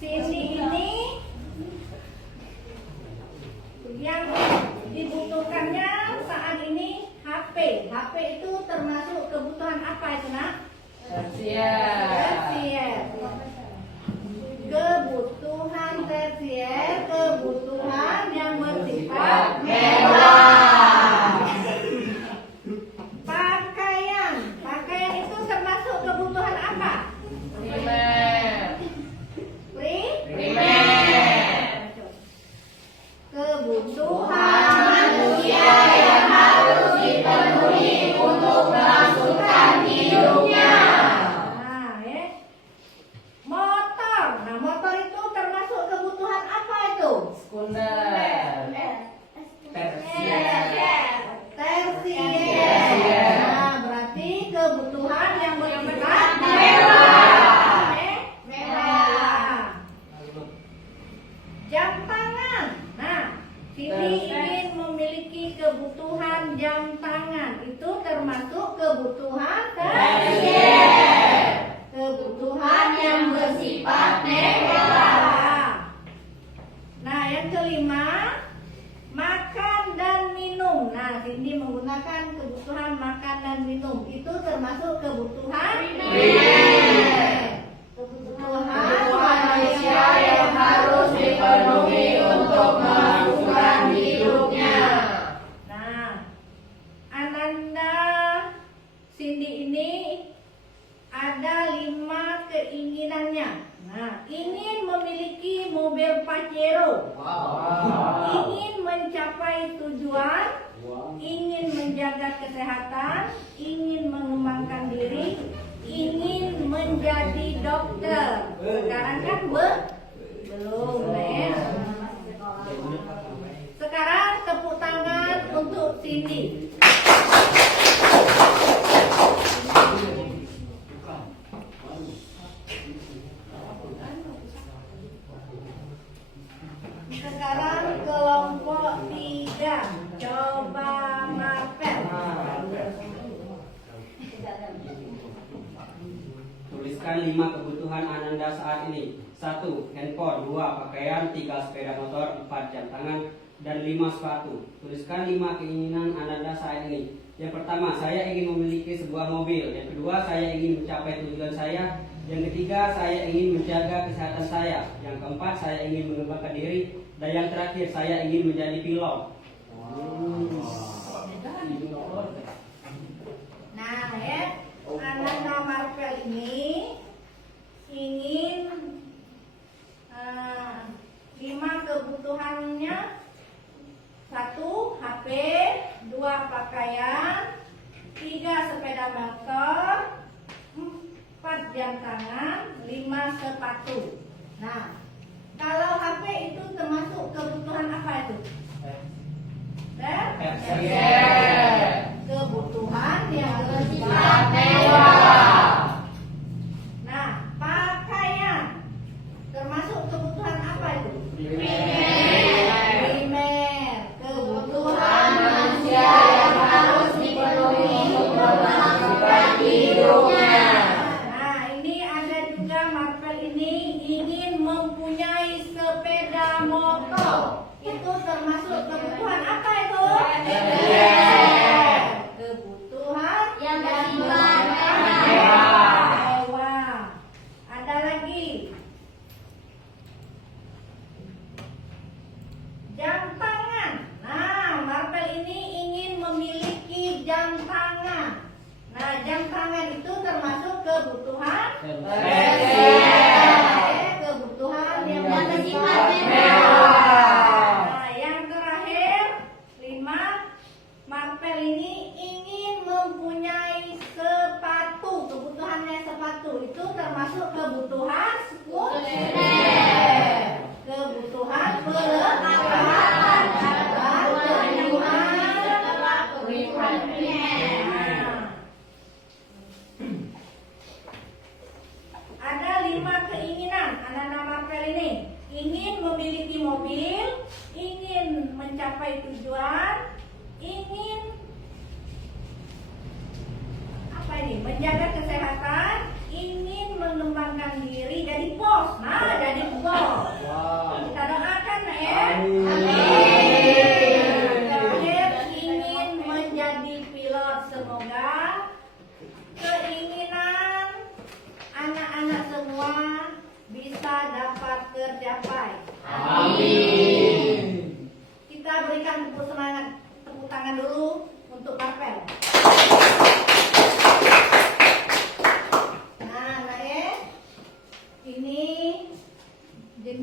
Cindy ini tersier, kebutuhan yang bersifat mewah. Pakaian itu termasuk kebutuhan apa? Primer. Primer. Kebutuhan manusia yang harus dipenuhi untuk melangsungkan hidupnya. Motor. Nah, motor itu termasuk kebutuhan apa itu? Sekunder. Tersier. Tersier. Nah, berarti kebutuhan yang bersifat mewah. Mewah. Jam tangan. Nah, Siti ingin memiliki kebutuhan jam tangan. Itu termasuk kebutuhan tersier. Kebutuhan yang bersifat mewah. Nah, yang kelima, makan dan minum. Nah, Cindy menggunakan kebutuhan makan dan minum. Itu termasuk kebutuhan primer. Kebutuhan manusia yang harus dipenuhi untuk melakukan hidupnya. Nah, Ananda Cindy ini ada 5 keinginannya. Nah, ingin memiliki mobil Pajero, ingin mencapai tujuan, ingin menjaga kesehatan, ingin mengembangkan diri, ingin menjadi dokter. Sekarang kan belum, ya. Sekarang tepuk tangan untuk Cindy. Sekarang kelompok 3, coba Marvel. Tuliskan 5 kebutuhan Ananda saat ini. 1. Handphone. 2. Pakaian. 3. Sepeda motor. 4. Jam tangan. Dan 5. Sepatu. Tuliskan 5 keinginan Ananda saat ini. Yang pertama, saya ingin memiliki sebuah mobil. Yang kedua, saya ingin mencapai tujuan saya. Yang ketiga, saya ingin menjaga kesehatan saya. Yang keempat, saya ingin mengembangkan diri. Dan yang terakhir, saya ingin menjadi pilot. Nah, ya, Ananda Marvel ini ingin 5 kebutuhannya. 1. HP, 2. Pakaian, 3. Sepeda motor, 4. Jam tangan, 5. Sepatu. Nah, kalau HP itu termasuk kebutuhan apa itu? Kebutuhan yang bersifat mewah. Nah, pakaian termasuk kebutuhan apa itu? Primer. Kebutuhan manusia yang harus dipenuhi untuk melangsungkan hidupnya. Nah, ini ada juga Marvel ini ingin mempunyai sepeda motor. Itu termasuk kebutuhan apa itu? Kebutuhan yang bersifat mewah. Ada lagi jam tangan. Nah, Marvel ini ingin memiliki jam tangan. Nah, jam tangan itu termasuk kebutuhan kebutuhan yang bersifat mewah. Nah, yang terakhir 5, Marvel ini ingin mempunyai sepatu. Kebutuhannya sepatu itu termasuk kebutuhan kebutuhan perlengkapan. Ada 5 keinginan Ananda Marvel ini. Ingin memiliki mobil, ingin mencapai tujuan, ingin menjaga kesehatan, ingin mengembangkan diri jadi bos. Nah, jadi bos. Kita doakan ya. Terakhir, ingin menjadi pilot. Semoga keinginan anak-anak semua bisa dapat tercapai.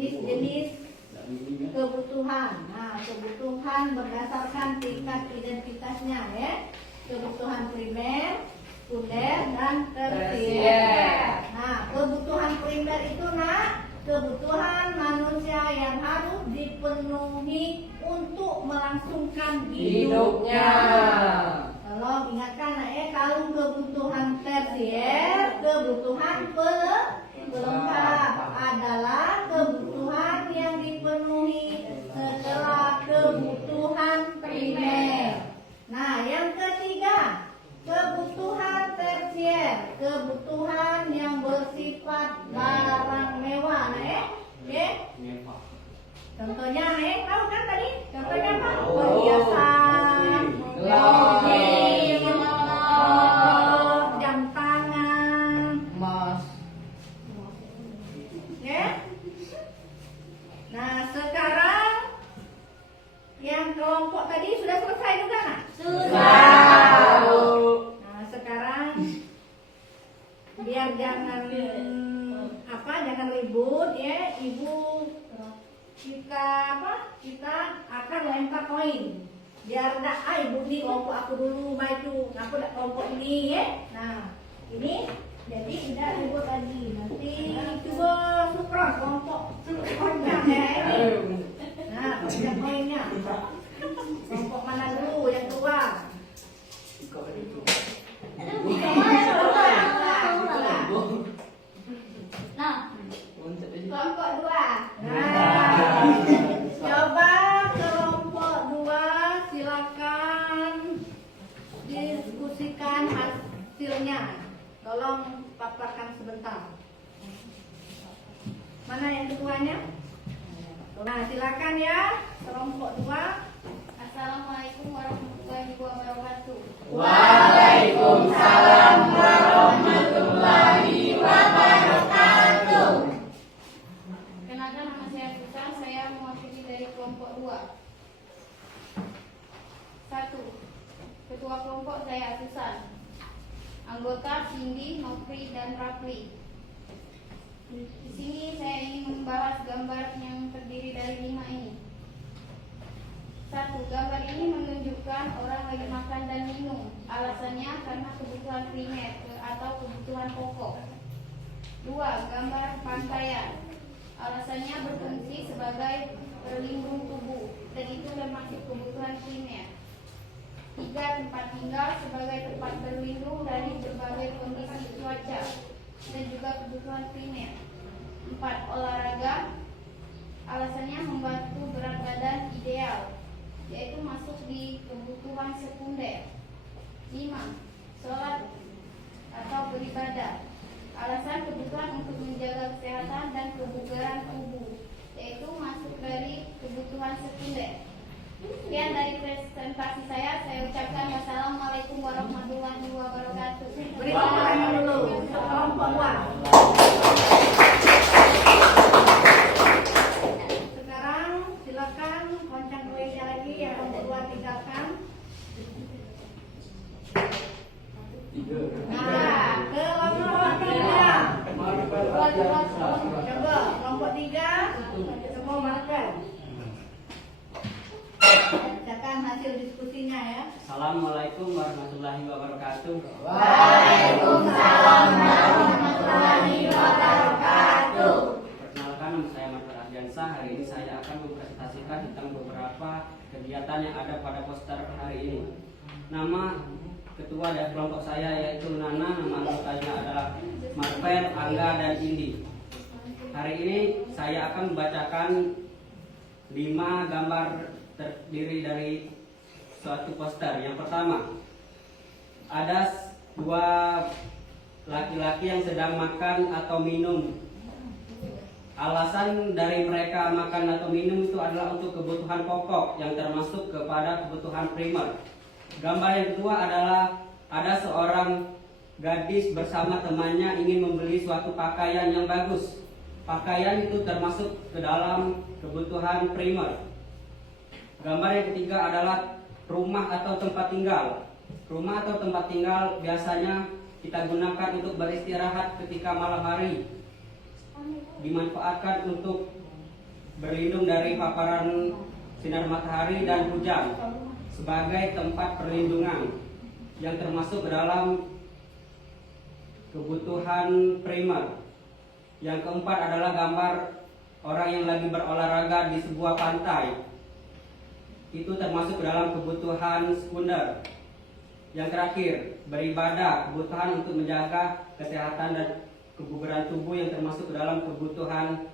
jenis-jenis kebutuhan. Nah, kebutuhan berdasarkan tingkat identitasnya ya. Kebutuhan primer, sekunder, dan tersier. Nah, kebutuhan primer itu kebutuhan manusia yang harus dipenuhi untuk melangsungkan hidupnya. Tolong ingatkan kalau kebutuhan tersier, kebutuhan pelengkap adalah kebutuhan yang dipenuhi setelah kebutuhan primer. Nah, yang ketiga, kebutuhan tersier, kebutuhan yang bersifat barang mewah. Contohnya tahu kan tadi? Contohnya apa? Perhiasan, mobil, motor, jam tangan, Emas. ya. Nah, sekarang yang kelompok tadi sudah selesai juga nak? Sudah. Nah, sekarang biar jangan jangan ribut ya, Ibu kita akan lempar koin. Biar enggak Ibu nih kelompok aku dulu maju, aku enggak kelompok ini ya. Nah, ini jadi tidak ribut lagi. Nanti coba supra kelompok koinnya ya ini. Nah, pencet koinnya. Kelompok mana dulu yang keluar? Nah, Kelompok 2. Nah, coba kelompok 2 silakan diskusikan hasilnya. Tolong paparkan sebentar. Mana yang ketuanya? Nah, silakan ya kelompok 2. Assalamualaikum warahmatullahi wabarakatuh. Waalaikumsalam warahmatullahi wabarakatuh. Kenalkan, nama saya Susan, saya mewakili dari kelompok 2. 1. Ketua kelompok saya Susan. Anggota Cindy, Nopri, dan Rafli. Di sini saya ingin membahas gambar yang terdiri dari 5 ini. 1. Gambar ini menunjukkan orang lagi makan dan minum. Alasannya karena kebutuhan primer atau kebutuhan pokok. 2. Gambar pakaian. Alasannya berfungsi sebagai pelindung tubuh dan itu termasuk kebutuhan primer. 3. Tempat tinggal sebagai tempat berlindung dari berbagai kondisi cuaca dan juga kebutuhan primer. 4. Olahraga. Alasannya membantu berat badan ideal, yaitu masuk di kebutuhan sekunder. 5. Sholat atau beribadah. Alasan kebutuhan untuk menjaga kesehatan dan kebugaran tubuh, yaitu masuk dari kebutuhan sekunder. Sekian dari presentasi saya ucapkan wassalamualaikum warahmatullahi wabarakatuh. Beri tepuk tangan dulu untuk kelompok 2. Sekarang silakan goncang koinnya lagi yang kelompok 2 tinggalkan. Nah, kelompok 3. Coba kelompok 3 semua marker. Bacakan hasil diskusinya ya. Assalamualaikum warahmatullahi wabarakatuh. Waalaikumsalam warahmatullahi wabarakatuh. Perkenalkan, nama saya Marta Ardiansa. Hari ini saya akan mempresentasikan tentang beberapa kegiatan yang ada pada poster hari ini. Nama ketua dari kelompok saya yaitu Nana, nama anggotanya adalah Marvel, Angga, dan Indi. Hari ini saya akan membacakan 5 gambar terdiri dari suatu poster. Yang pertama, ada 2 laki-laki yang sedang makan atau minum. Alasan dari mereka makan atau minum itu adalah untuk kebutuhan pokok yang termasuk kepada kebutuhan primer. Gambar yang kedua adalah ada seorang gadis bersama temannya ingin membeli suatu pakaian yang bagus. Pakaian itu termasuk ke dalam kebutuhan primer. Gambar yang ketiga adalah rumah atau tempat tinggal. Rumah atau tempat tinggal biasanya kita gunakan untuk beristirahat ketika malam hari. Dimanfaatkan untuk berlindung dari paparan sinar matahari dan hujan sebagai tempat perlindungan yang termasuk dalam kebutuhan primer. Yang keempat adalah gambar orang yang lagi berolahraga di sebuah pantai. Itu termasuk dalam kebutuhan sekunder. Yang terakhir, beribadah, kebutuhan untuk menjaga kesehatan dan kebugaran tubuh yang termasuk dalam kebutuhan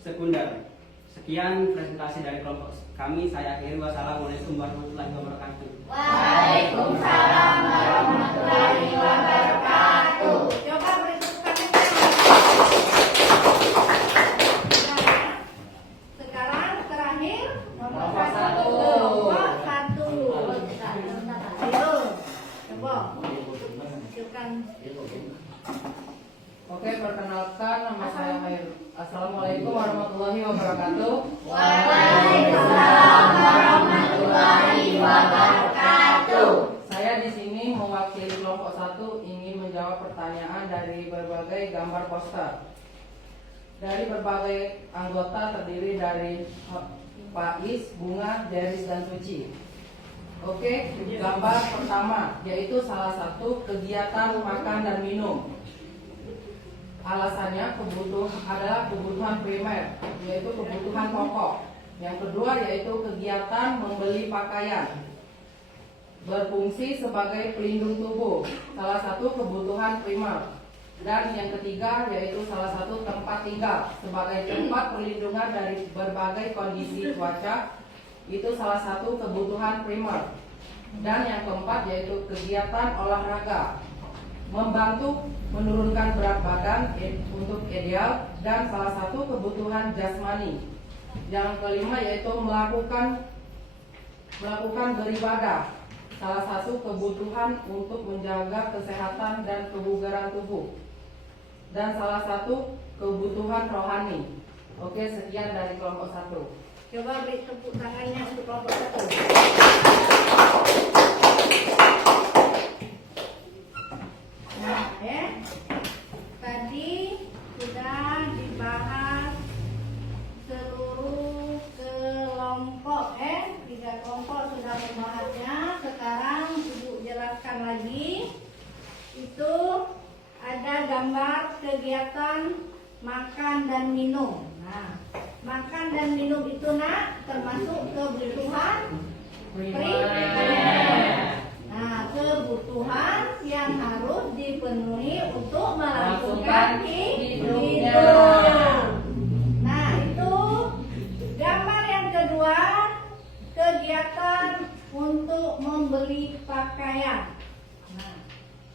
sekunder. Sekian presentasi dari kelompok kami. Saya akhiri. Wassalamualaikum warahmatullahi wabarakatuh. Waalaikumsalam warahmatullahi wabarakatuh. Coba beri tepuk tangan. Sekarang terakhir Nomor satu. Nomor satu. Ayo, coba. Silakan. Oke, perkenalkan nama saya Khair. Assalamualaikum warahmatullahi wabarakatuh. Waalaikumsalam warahmatullahi wabarakatuh. Saya di sini mewakili kelompok 1 ingin menjawab pertanyaan dari berbagai gambar poster. Dari berbagai anggota terdiri dari Faiz, Bunga, Deris, dan Suci. Oke, gambar pertama yaitu salah satu kegiatan makan dan minum. Alasannya adalah kebutuhan primer, yaitu kebutuhan pokok. Yang kedua yaitu kegiatan membeli pakaian, berfungsi sebagai pelindung tubuh, salah satu kebutuhan primer. Dan yang ketiga yaitu salah satu tempat tinggal, sebagai tempat perlindungan dari berbagai kondisi cuaca, itu salah satu kebutuhan primer. Dan yang keempat yaitu kegiatan olahraga, membantu menurunkan berat badan untuk ideal, dan salah satu kebutuhan jasmani. Yang kelima yaitu melakukan beribadah, salah satu kebutuhan untuk menjaga kesehatan dan kebugaran tubuh, dan salah satu kebutuhan rohani. Oke, sekian dari kelompok 1. Coba beri tepuk tangannya untuk kelompok 1. Nah, tadi sudah dibahas seluruh kelompok, 3 kelompok sudah membahasnya. Sekarang Ibu jelaskan lagi. Itu ada gambar kegiatan makan dan minum. Nah, makan dan minum itu termasuk kebutuhan primer. Nah, kebutuhan yang harus dipenuhi untuk melakukan hidup. Nah, itu gambar yang kedua, kegiatan untuk membeli pakaian. Nah,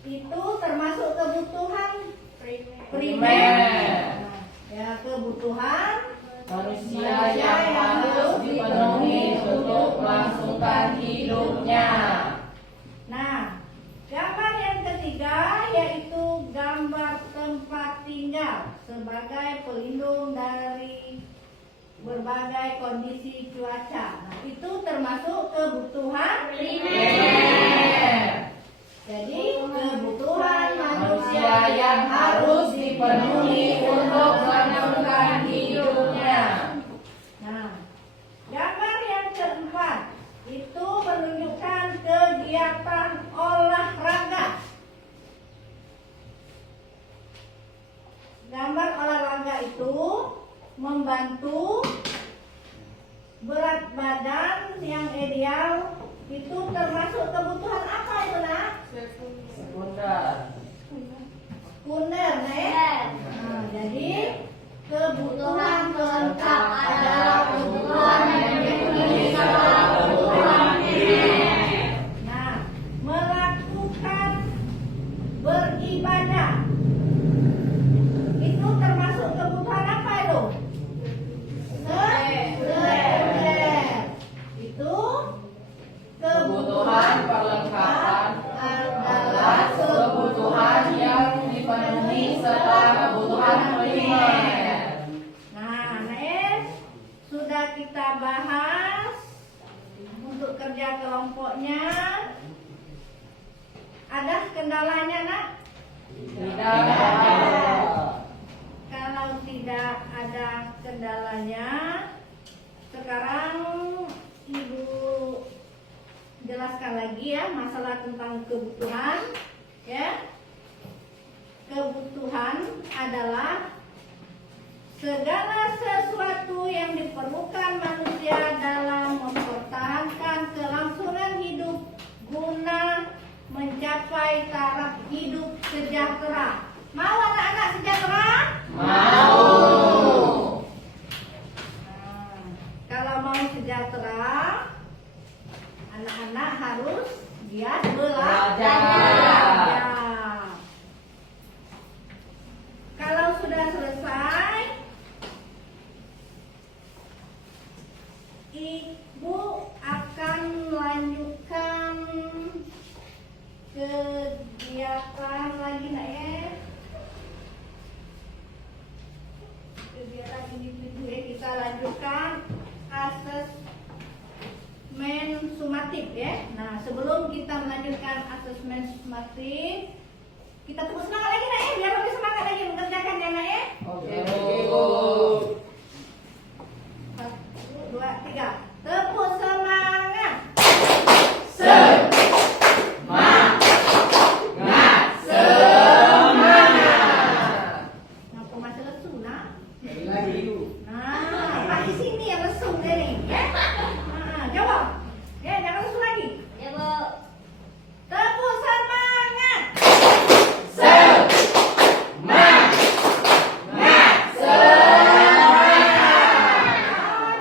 itu termasuk kebutuhan primer. Nah, ya, kebutuhan Manusia yang harus dipenuhi untuk melangsungkan hidupnya. Nah, gambar yang ketiga yaitu gambar tempat tinggal sebagai pelindung dari berbagai kondisi cuaca. Nah, itu termasuk kebutuhan primer. Jadi, kebutuhan manusia yang harus dipenuhi untuk melangsungkan hidupnya. Nah, gambar yang keempat itu menunjukkan kegiatan olahraga. Gambar olahraga itu membantu berat badan yang ideal. Itu termasuk kebutuhan apa itu, Nak? Sekunder. Sekunder, Nah, jadi kebutuhan pelengkap adalah kebutuhan yang dipenuhi setelah kebutuhan primer. Nah, melakukan beribadah itu termasuk kebutuhan apa itu? Sekunder. Itu Kebutuhan perlengkapan adalah kebutuhan yang dipenuhi setelah kebutuhan primer. Nah, sudah kita bahas untuk kerja kelompoknya. Ada kendalanya, Nak? Tidak. Kalau tidak ada kendalanya. Sekarang Ibu jelaskan lagi ya masalah tentang kebutuhan ya. Kebutuhan adalah segala sesuatu yang diperlukan manusia dalam mempertahankan kelangsungan hidup guna mencapai taraf hidup sejahtera. Mau anak-anak sejahtera? Mau. Kalau mau sejahtera, anak-anak harus giat belajar. Ya. Kalau sudah selesai, Ibu akan melanjutkan kegiatan lagi nak ya. Kegiatan individu ya, kita lanjutkan asesmen sumatif ya. Nah, sebelum kita melanjutkan asesmen sumatif, kita tepuk semangat lagi nak ya, biar lebih semangat lagi mengerjakan ya nak ya. Oke. 1, 2, 3. Tepuk semangat. Ngapa masih lesu nak? Lagi yuk. Nah, pasti sini yang lesu deh nih ya. Nah, jawab. Ya, jangan lesu lagi. Ya, Bu. Tepuk semangat.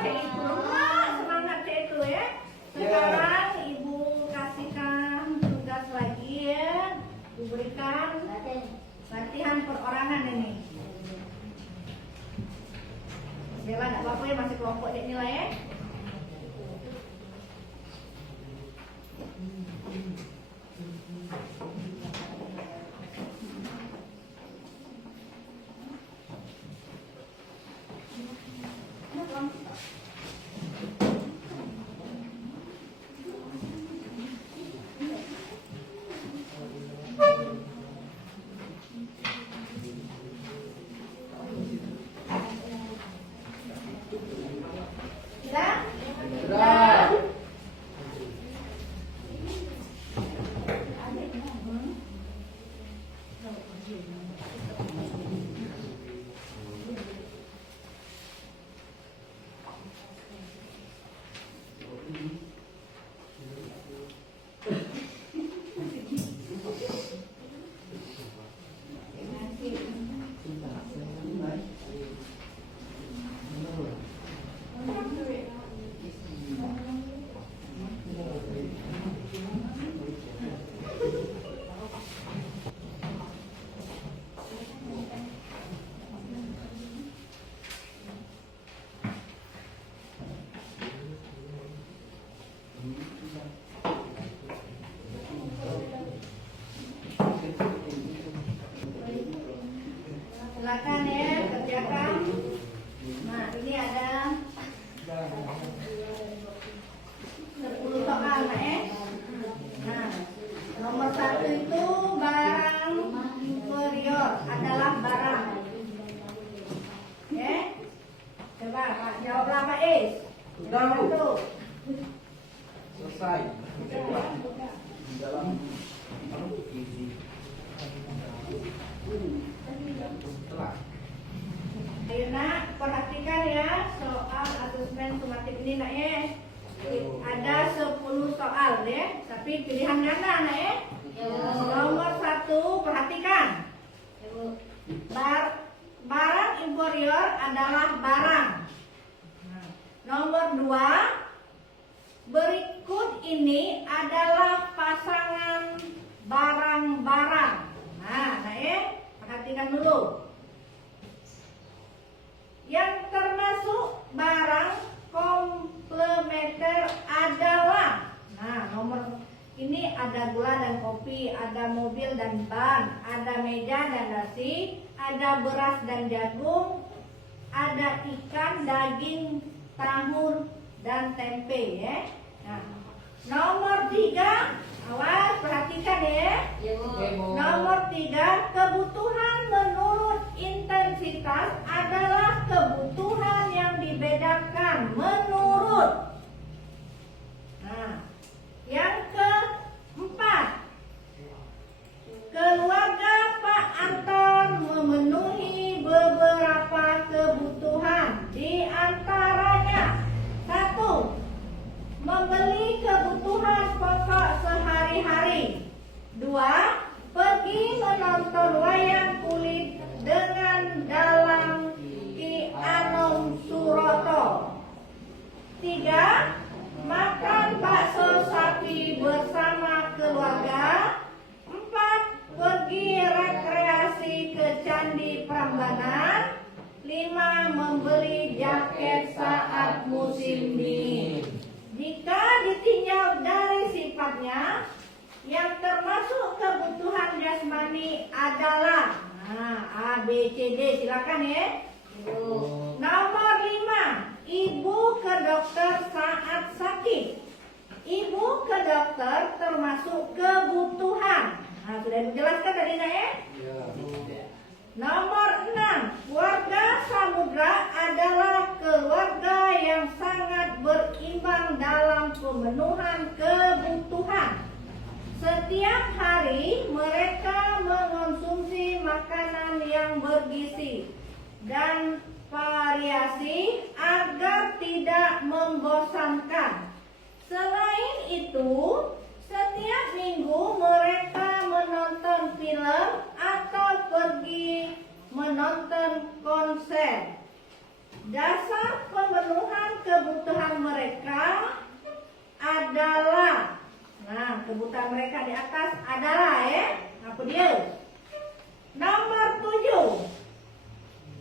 Cek itu lah, semangat cek itu ya. Sekarang Ibu kasihkan tugas lagi ya. Ibu berikan latihan perorangan ini. Bella nggak apa-apa ya, masih kelompok dek nilai ya. Sudah? Sudah. Silakan ya, kerjakan. Nah, ini ada 10 soal Nak ya. Nah, nomor 1 itu barang inferior adalah barang. Ya. Coba Pak jawablah Pak Is. Sudah, Bu. Satu. Selesai. Di dalam setelah. Ayo nak, perhatikan ya soal asesmen sumatif ini nak ya. Ada 10 soal ya, tapi pilihan ganda nak ya. Nomor 1, perhatikan. Barang inferior adalah barang. Nomor 2, berikut ini adalah pasangan barang-barang. Nah ya, perhatikan dulu. Yang termasuk barang komplementer adalah, nah nomor ini ada gula dan kopi, ada mobil dan ban, ada meja dan nasi, ada beras dan jagung, ada ikan, daging, tahu dan tempe ya. Nah, nomor 3, awas perhatikan ya. Nomor 3, kebutuhan menurut intensitas adalah kebutuhan yang dibedakan menurut. Nah, yang keempat, keluarga Pak Anton memenuhi beberapa kebutuhan, di antaranya: 1. Membeli kebutuhan pokok sehari-hari. 2. Pergi menonton wayang kulit dengan dalang Ki Anom Suroto. 3. Makan bakso sapi bersama keluarga. 4. Pergi rekreasi ke Candi Prambanan. 5. Membeli jaket saat musim dingin. Jika ditinjau dari sifatnya, yang termasuk kebutuhan jasmani adalah A, B, C, D. Silakan ya. Nomor 5, ibu ke dokter saat sakit. Ibu ke dokter termasuk kebutuhan. Sudah dijelaskan tadi ya. Nomor 6, keluarga Samudra adalah keluarga yang sangat berimbang dalam pemenuhan kebutuhan. Setiap hari mereka mengonsumsi makanan yang bergizi dan variasi agar tidak membosankan. Selain itu, setiap minggu mereka menonton film atau pergi menonton konser. Dasar pemenuhan kebutuhan mereka adalah, kebutuhan mereka di atas adalah apa dia? Nomor 7,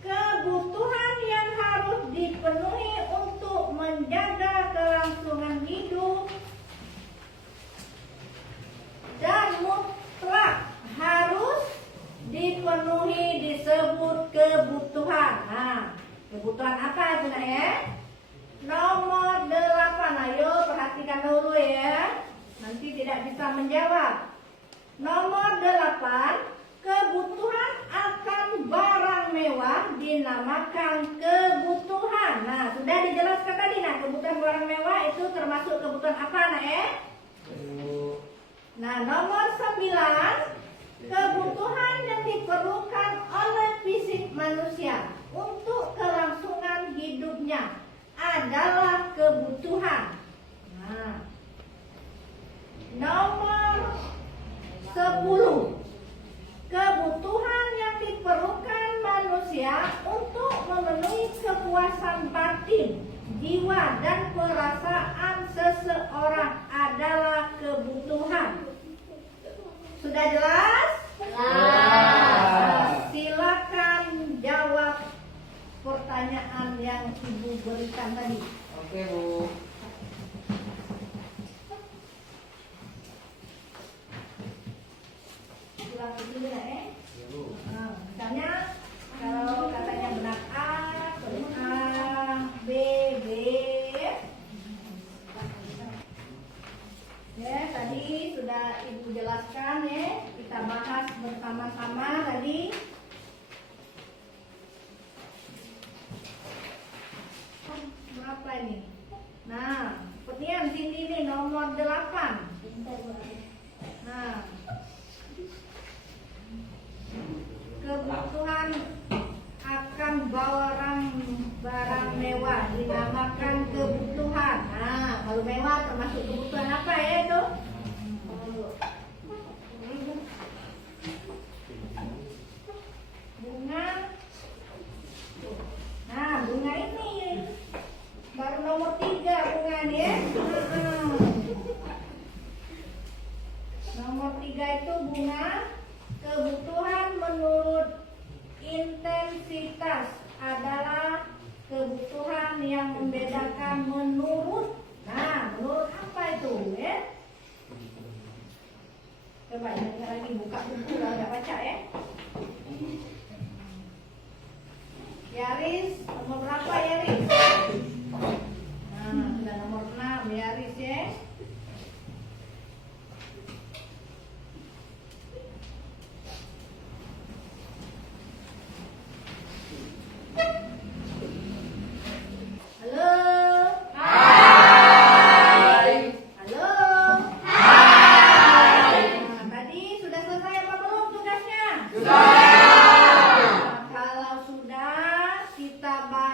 kebutuhan yang harus dipenuhi untuk menjaga kelangsungan hidup dan mutlak harus dipenuhi disebut kebutuhan. Kebutuhan apa itu nak ya? Nomor 8, ayo perhatikan dulu ya. Nanti tidak bisa menjawab. Nomor 8, kebutuhan akan barang mewah dinamakan kebutuhan. Sudah dijelaskan tadi. Kebutuhan barang mewah itu termasuk kebutuhan apa nak ya? Nomor 9, kebutuhan yang diperlukan oleh fisik manusia untuk kelangsungan hidupnya adalah kebutuhan. Nomor 10, kebutuhan yang diperlukan manusia untuk memenuhi kepuasan batin, jiwa, dan perasaan seseorang adalah kebutuhan. Sudah jelas? Silakan jawab pertanyaan yang Ibu berikan tadi. Oke, Bu. Silakan dulu ya. Misalnya kalau katanya benar A, terus A, B, B. Ya, tadi sudah Ibu jelaskan ya. Kita bahas bersama-sama tadi. Berapa ini? Pertanyaan sini nih nomor 8. Kebutuhan akan barang mewah dinamakan kebutuhan. Kalau mewah termasuk kebutuhan apa ya itu? Bunga. Bunga ini baru nomor 3 bunga nih ya. Nomor 3 itu bunga. Kebutuhan menurut intensitas adalah kebutuhan yang membedakan menurut. Menurut apa itu ya?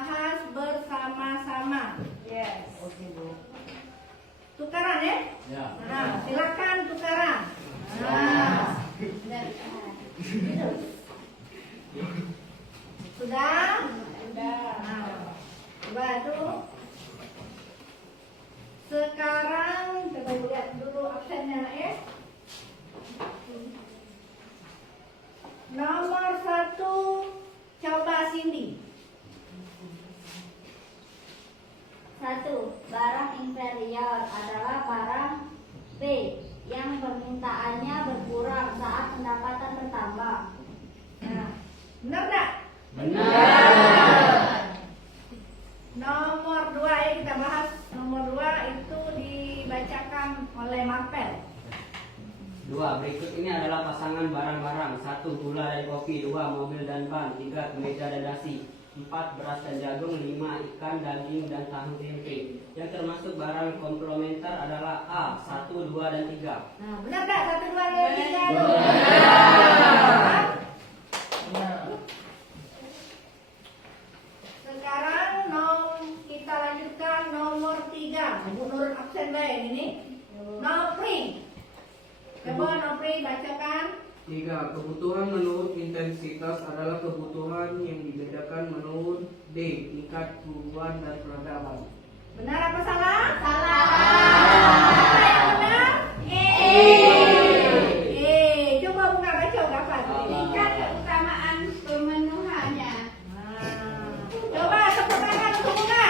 bahas bersama-sama. Yes. Oke, Bu. Tukaran ya? Ya. Nah, silakan tukaran. Nah, sudah? Nah, coba itu. Sekarang coba lihat dulu absennya ya. Nomor 1, coba Cindy. 1. Barang inferior adalah barang B yang permintaannya berkurang saat pendapatan bertambah. Nah, benar nggak? Benar. Nomor 2 ya kita bahas. Nomor 2 itu dibacakan oleh Marpel. 2. Berikut ini adalah pasangan barang-barang. 1. Gula dan kopi. 2. Mobil dan ban. 3. Kemeja dan nasi. 4. Beras dan jagung. 5. Ikan, daging, dan tahu tempe. Yang termasuk barang komplementer adalah A. 1, 2, dan 3. Nah, benar nggak? 1, 2, dan 3 itu? Sekarang kita lanjutkan nomor 3. Menurut absen baik ini. Nopri. Coba Nopri bacakan. 3. Kebutuhan menurut intensitas adalah kebutuhan yang dibedakan menurut D. Tingkat kebutuhan dan peradaban. Benar apa salah? Salah. Apa yang benar? Coba buka baca dapat. Tingkat keutamaan pemenuhannya. Nah, coba tepuk tangan untuk bunga.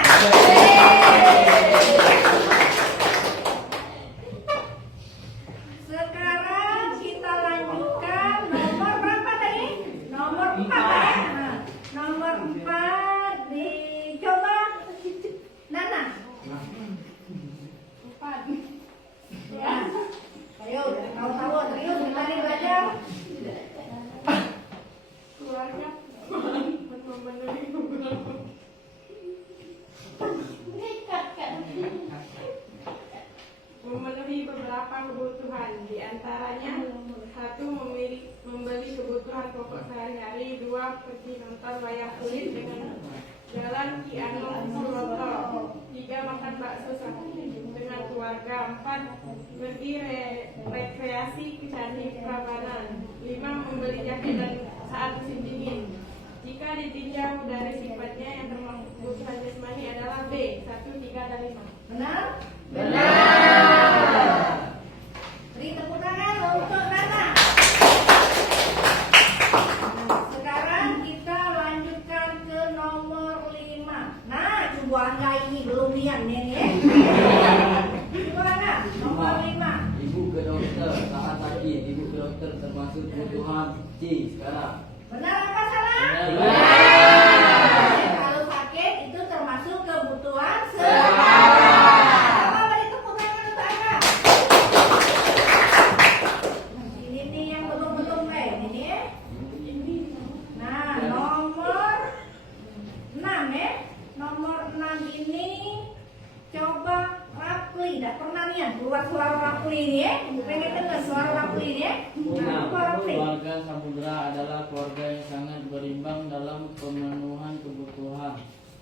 Sekarang kita lanjutkan nomor berapa tadi? Nomor 4 ya. Nah, nomor 4 dicoba Nana. Ya. Ayo, tahu-tahu serius tadi belajar. Keluarga memenuhi beberapa kebutuhan, diantaranya 1. Membeli kebutuhan pokok sehari-hari. 2. Pergi nonton wayang kulit dengan jalan Ki Anom Purwoto. 3. Makan bakso dengan keluarga. 4. Pergi rekreasi ke Candi Prambanan. 5. Membeli jaket dan saat musim dingin. Jika ditinjau dari sifatnya yang termasuk kebutuhan jasmani adalah B. 1, 3, dan 5. Benar? Beri tepuk tangan untuk Nana. Sekarang kita lanjutkan ke nomor 5. Nah, coba Angga ini belum lihat nih ya. Coba Angga, nomor 5. Ibu ke dokter saat sakit. Ibu ke dokter termasuk kebutuhan C sekarang. Benar apa salah? Kalau sakit itu termasuk kebutuhan Coba beri tepuk tangan untuk Angga. Ini nih yang belum ini ya. Nah, nomor 6 ya. Nomor 6 ini coba Rapli. Tidak pernah nih ya keluar suara Rapli ini ya. Pengen dengar suara Rapli ini ya. Nah, coba Rapli. Keluarga Samudra adalah keluarga yang sangat berimbang dalam pemenuhan kebutuhan.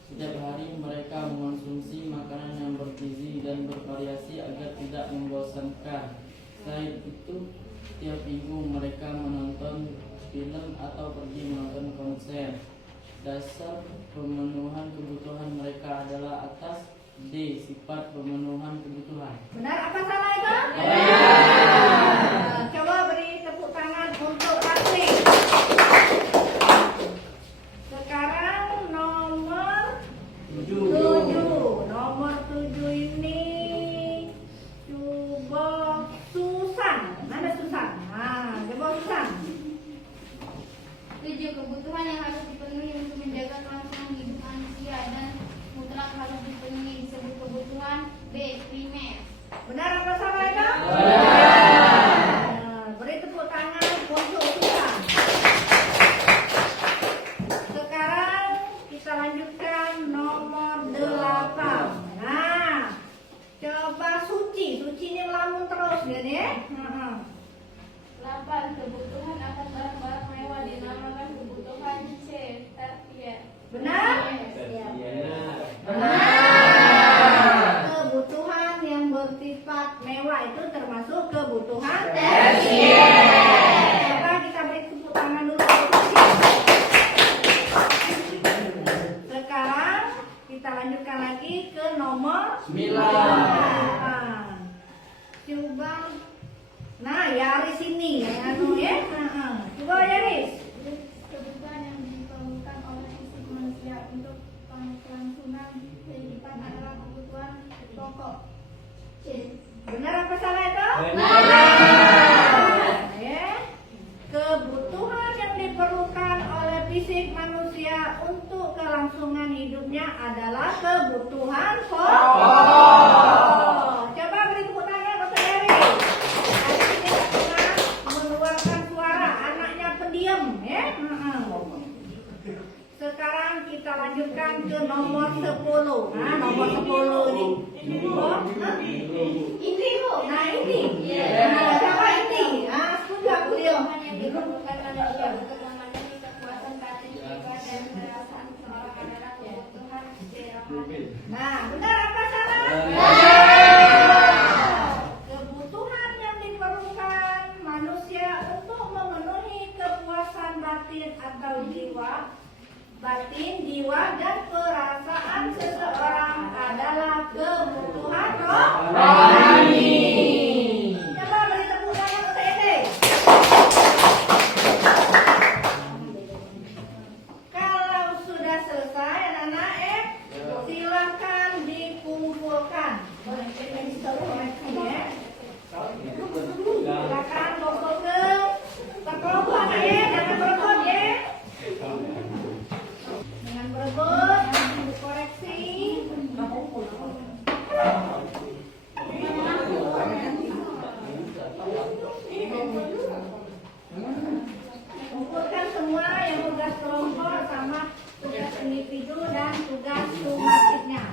Setiap hari mereka mengonsumsi makanan yang bergizi dan bervariasi agar tidak membosankan. Selain itu, tiap minggu mereka menonton film atau pergi menonton konser. Dasar pemenuhan kebutuhan mereka adalah atas D. Sifat pemenuhan kebutuhan. Benar apa salah itu? Coba beri tepuk tangan untuk Rapli. Sekarang nomor 7. Nomor 7 ini coba Susan. Mana Susan? Nah, coba Susan. 7. Kebutuhan yang harus dipenuhi untuk menjaga kelangsungan hidup manusia dan mutlak harus dipenuhi disebut kebutuhan B. Primer. Benar lanjutkan lagi ke nomor 9. Coba. Nah, Yaris ini anu ya. Coba Yaris. Kebutuhan yang diperlukan oleh fisik manusia untuk kelangsungan kehidupan adalah kebutuhan pokok. Benar apa salah itu? Ya. Kebutuhan yang diperlukan oleh fisik manusia untuk kelangsungan hidupnya adalah kebutuhan pokok. Coba beri tepuk tangan untuk Eri. Hari ini pernah mengeluarkan suara, anaknya pendiam, ya. Sekarang kita lanjutkan ke nomor 10. Nah, nomor 10 ini. Oh, ini Bu. Nah, ini. Nah, siapa ini? Nah, sudah beliau. Yang diperlukan manusia untuk memenuhi kepuasan batin, jiwa, dan perasaan seorang adalah kebutuhan istirahat. Nah, benar apa salah? Kebutuhan yang diperlukan manusia untuk memenuhi kepuasan batin atau jiwa dan perasaan seseorang adalah kebutuhan rohani. Coba beri tepuk tangan untuk Ede. Kalau sudah selesai anak-anak, silakan dikumpulkan. Silakan kumpul ke kelompok ya, jangan berebut ya. Jangan berebut, dikoreksi. Kumpulkan semua yang tugas kelompok sama tugas individu dan tugas sumatiknya.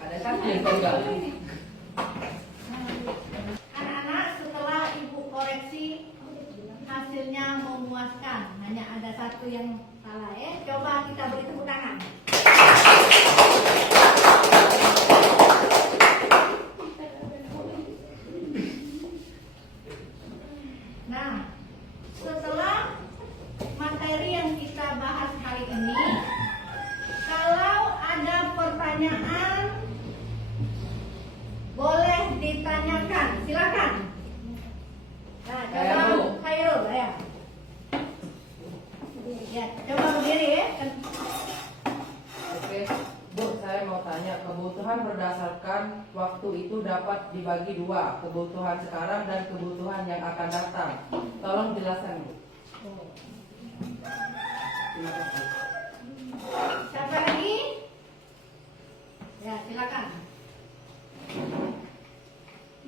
Ada satu yang gagal. Anak-anak, setelah ibu koreksi hasilnya memuaskan, hanya ada satu yang salah ya. Coba kita beri tepuk tangan. Nah, setelah materi yang kita bahas hari ini, kalau ada pertanyaan boleh ditanyakan, silakan. Nah, coba Khairul ya. Ya, coba berdiri ya. Oke, Bu, saya mau tanya, kebutuhan berdasarkan waktu itu dapat dibagi dua, kebutuhan sekarang dan kebutuhan yang akan datang. Tolong jelaskan, Bu. Siapa lagi? Ya, silakan.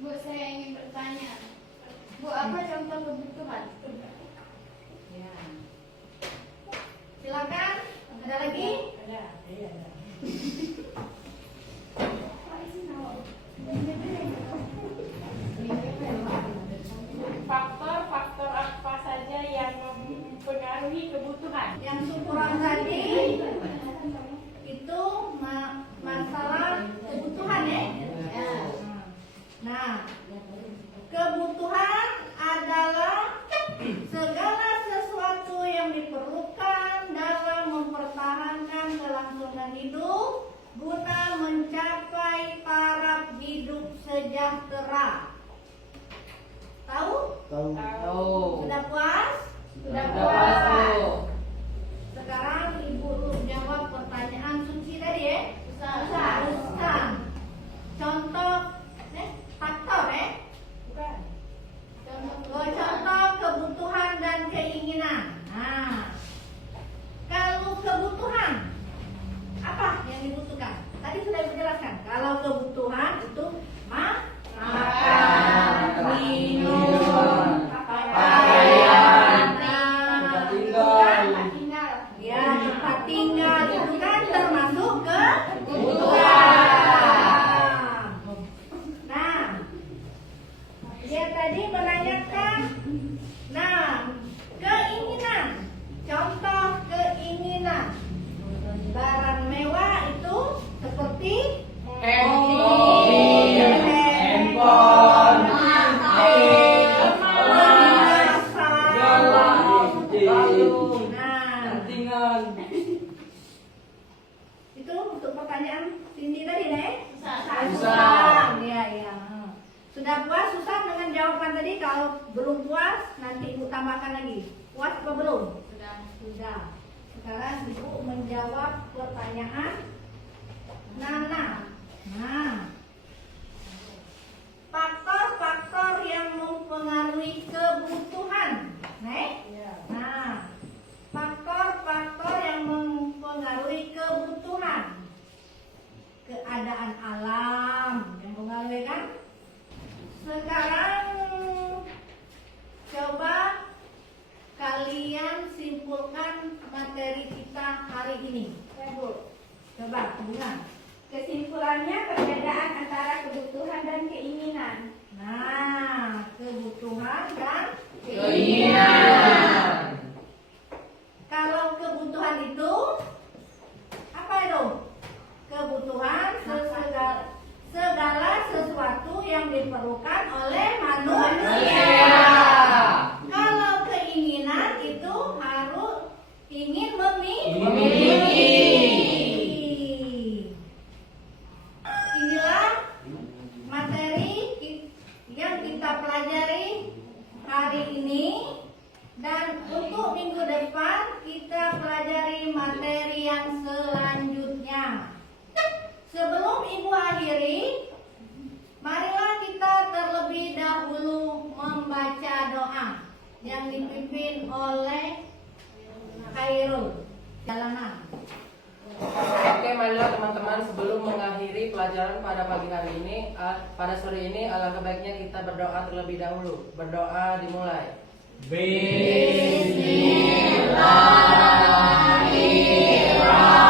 Bu, saya ingin bertanya. Bu, apa contoh kebutuhan? Ya. Silakan. Ada lagi? Ada. Faktor-faktor apa saja yang mempengaruhi kebutuhan? Yang syukuran tadi itu masalah kebutuhan ya. Nah, kebutuhan adalah segala sesuatu yang diperlukan dalam mempertahankan kelangsungan hidup guna mencapai taraf hidup sejahtera. Tahu? Tahu. Sudah puas? Sudah puas, Bu. Sekarang Ibu jawab pertanyaan Suci tadi ya. Ustaz. Contoh faktor ya. Bukan. Contoh kebutuhan dan keinginan. Nah, kalau kebutuhan apa yang dibutuhkan? Tadi sudah dijelaskan. Kalau kebutuhan itu makan, minum, pakaian, Kalau belum puas, nanti Ibu tambahkan lagi. Puas apa belum? Sudah. Sekarang Ibu menjawab pertanyaan Nana. Nah, faktor-faktor yang mempengaruhi kebutuhan. Nah, faktor-faktor yang mempengaruhi kebutuhan. Keadaan alam yang mempengaruhi kan? Sekarang coba kalian simpulkan materi kita hari ini. Coba, Bunga. Kesimpulannya perbedaan antara kebutuhan dan keinginan. Nah, kebutuhan dan Keinginan. Kalau kebutuhan itu apa itu? Kebutuhan segala sesuatu yang diperlukan oleh manusia. Kalau keinginan itu harus ingin memiliki. Inilah materi yang kita pelajari hari ini, dan untuk minggu depan kita pelajari materi yang selanjutnya. Sebelum Ibu akhiri, marilah kita terlebih dahulu membaca doa yang dipimpin oleh Khairul Jalanan. Oke, marilah teman-teman, sebelum mengakhiri pelajaran pada pagi hari ini, pada sore ini, alangkah baiknya kita berdoa terlebih dahulu. Berdoa dimulai. Bismillahirrahmanirrahim.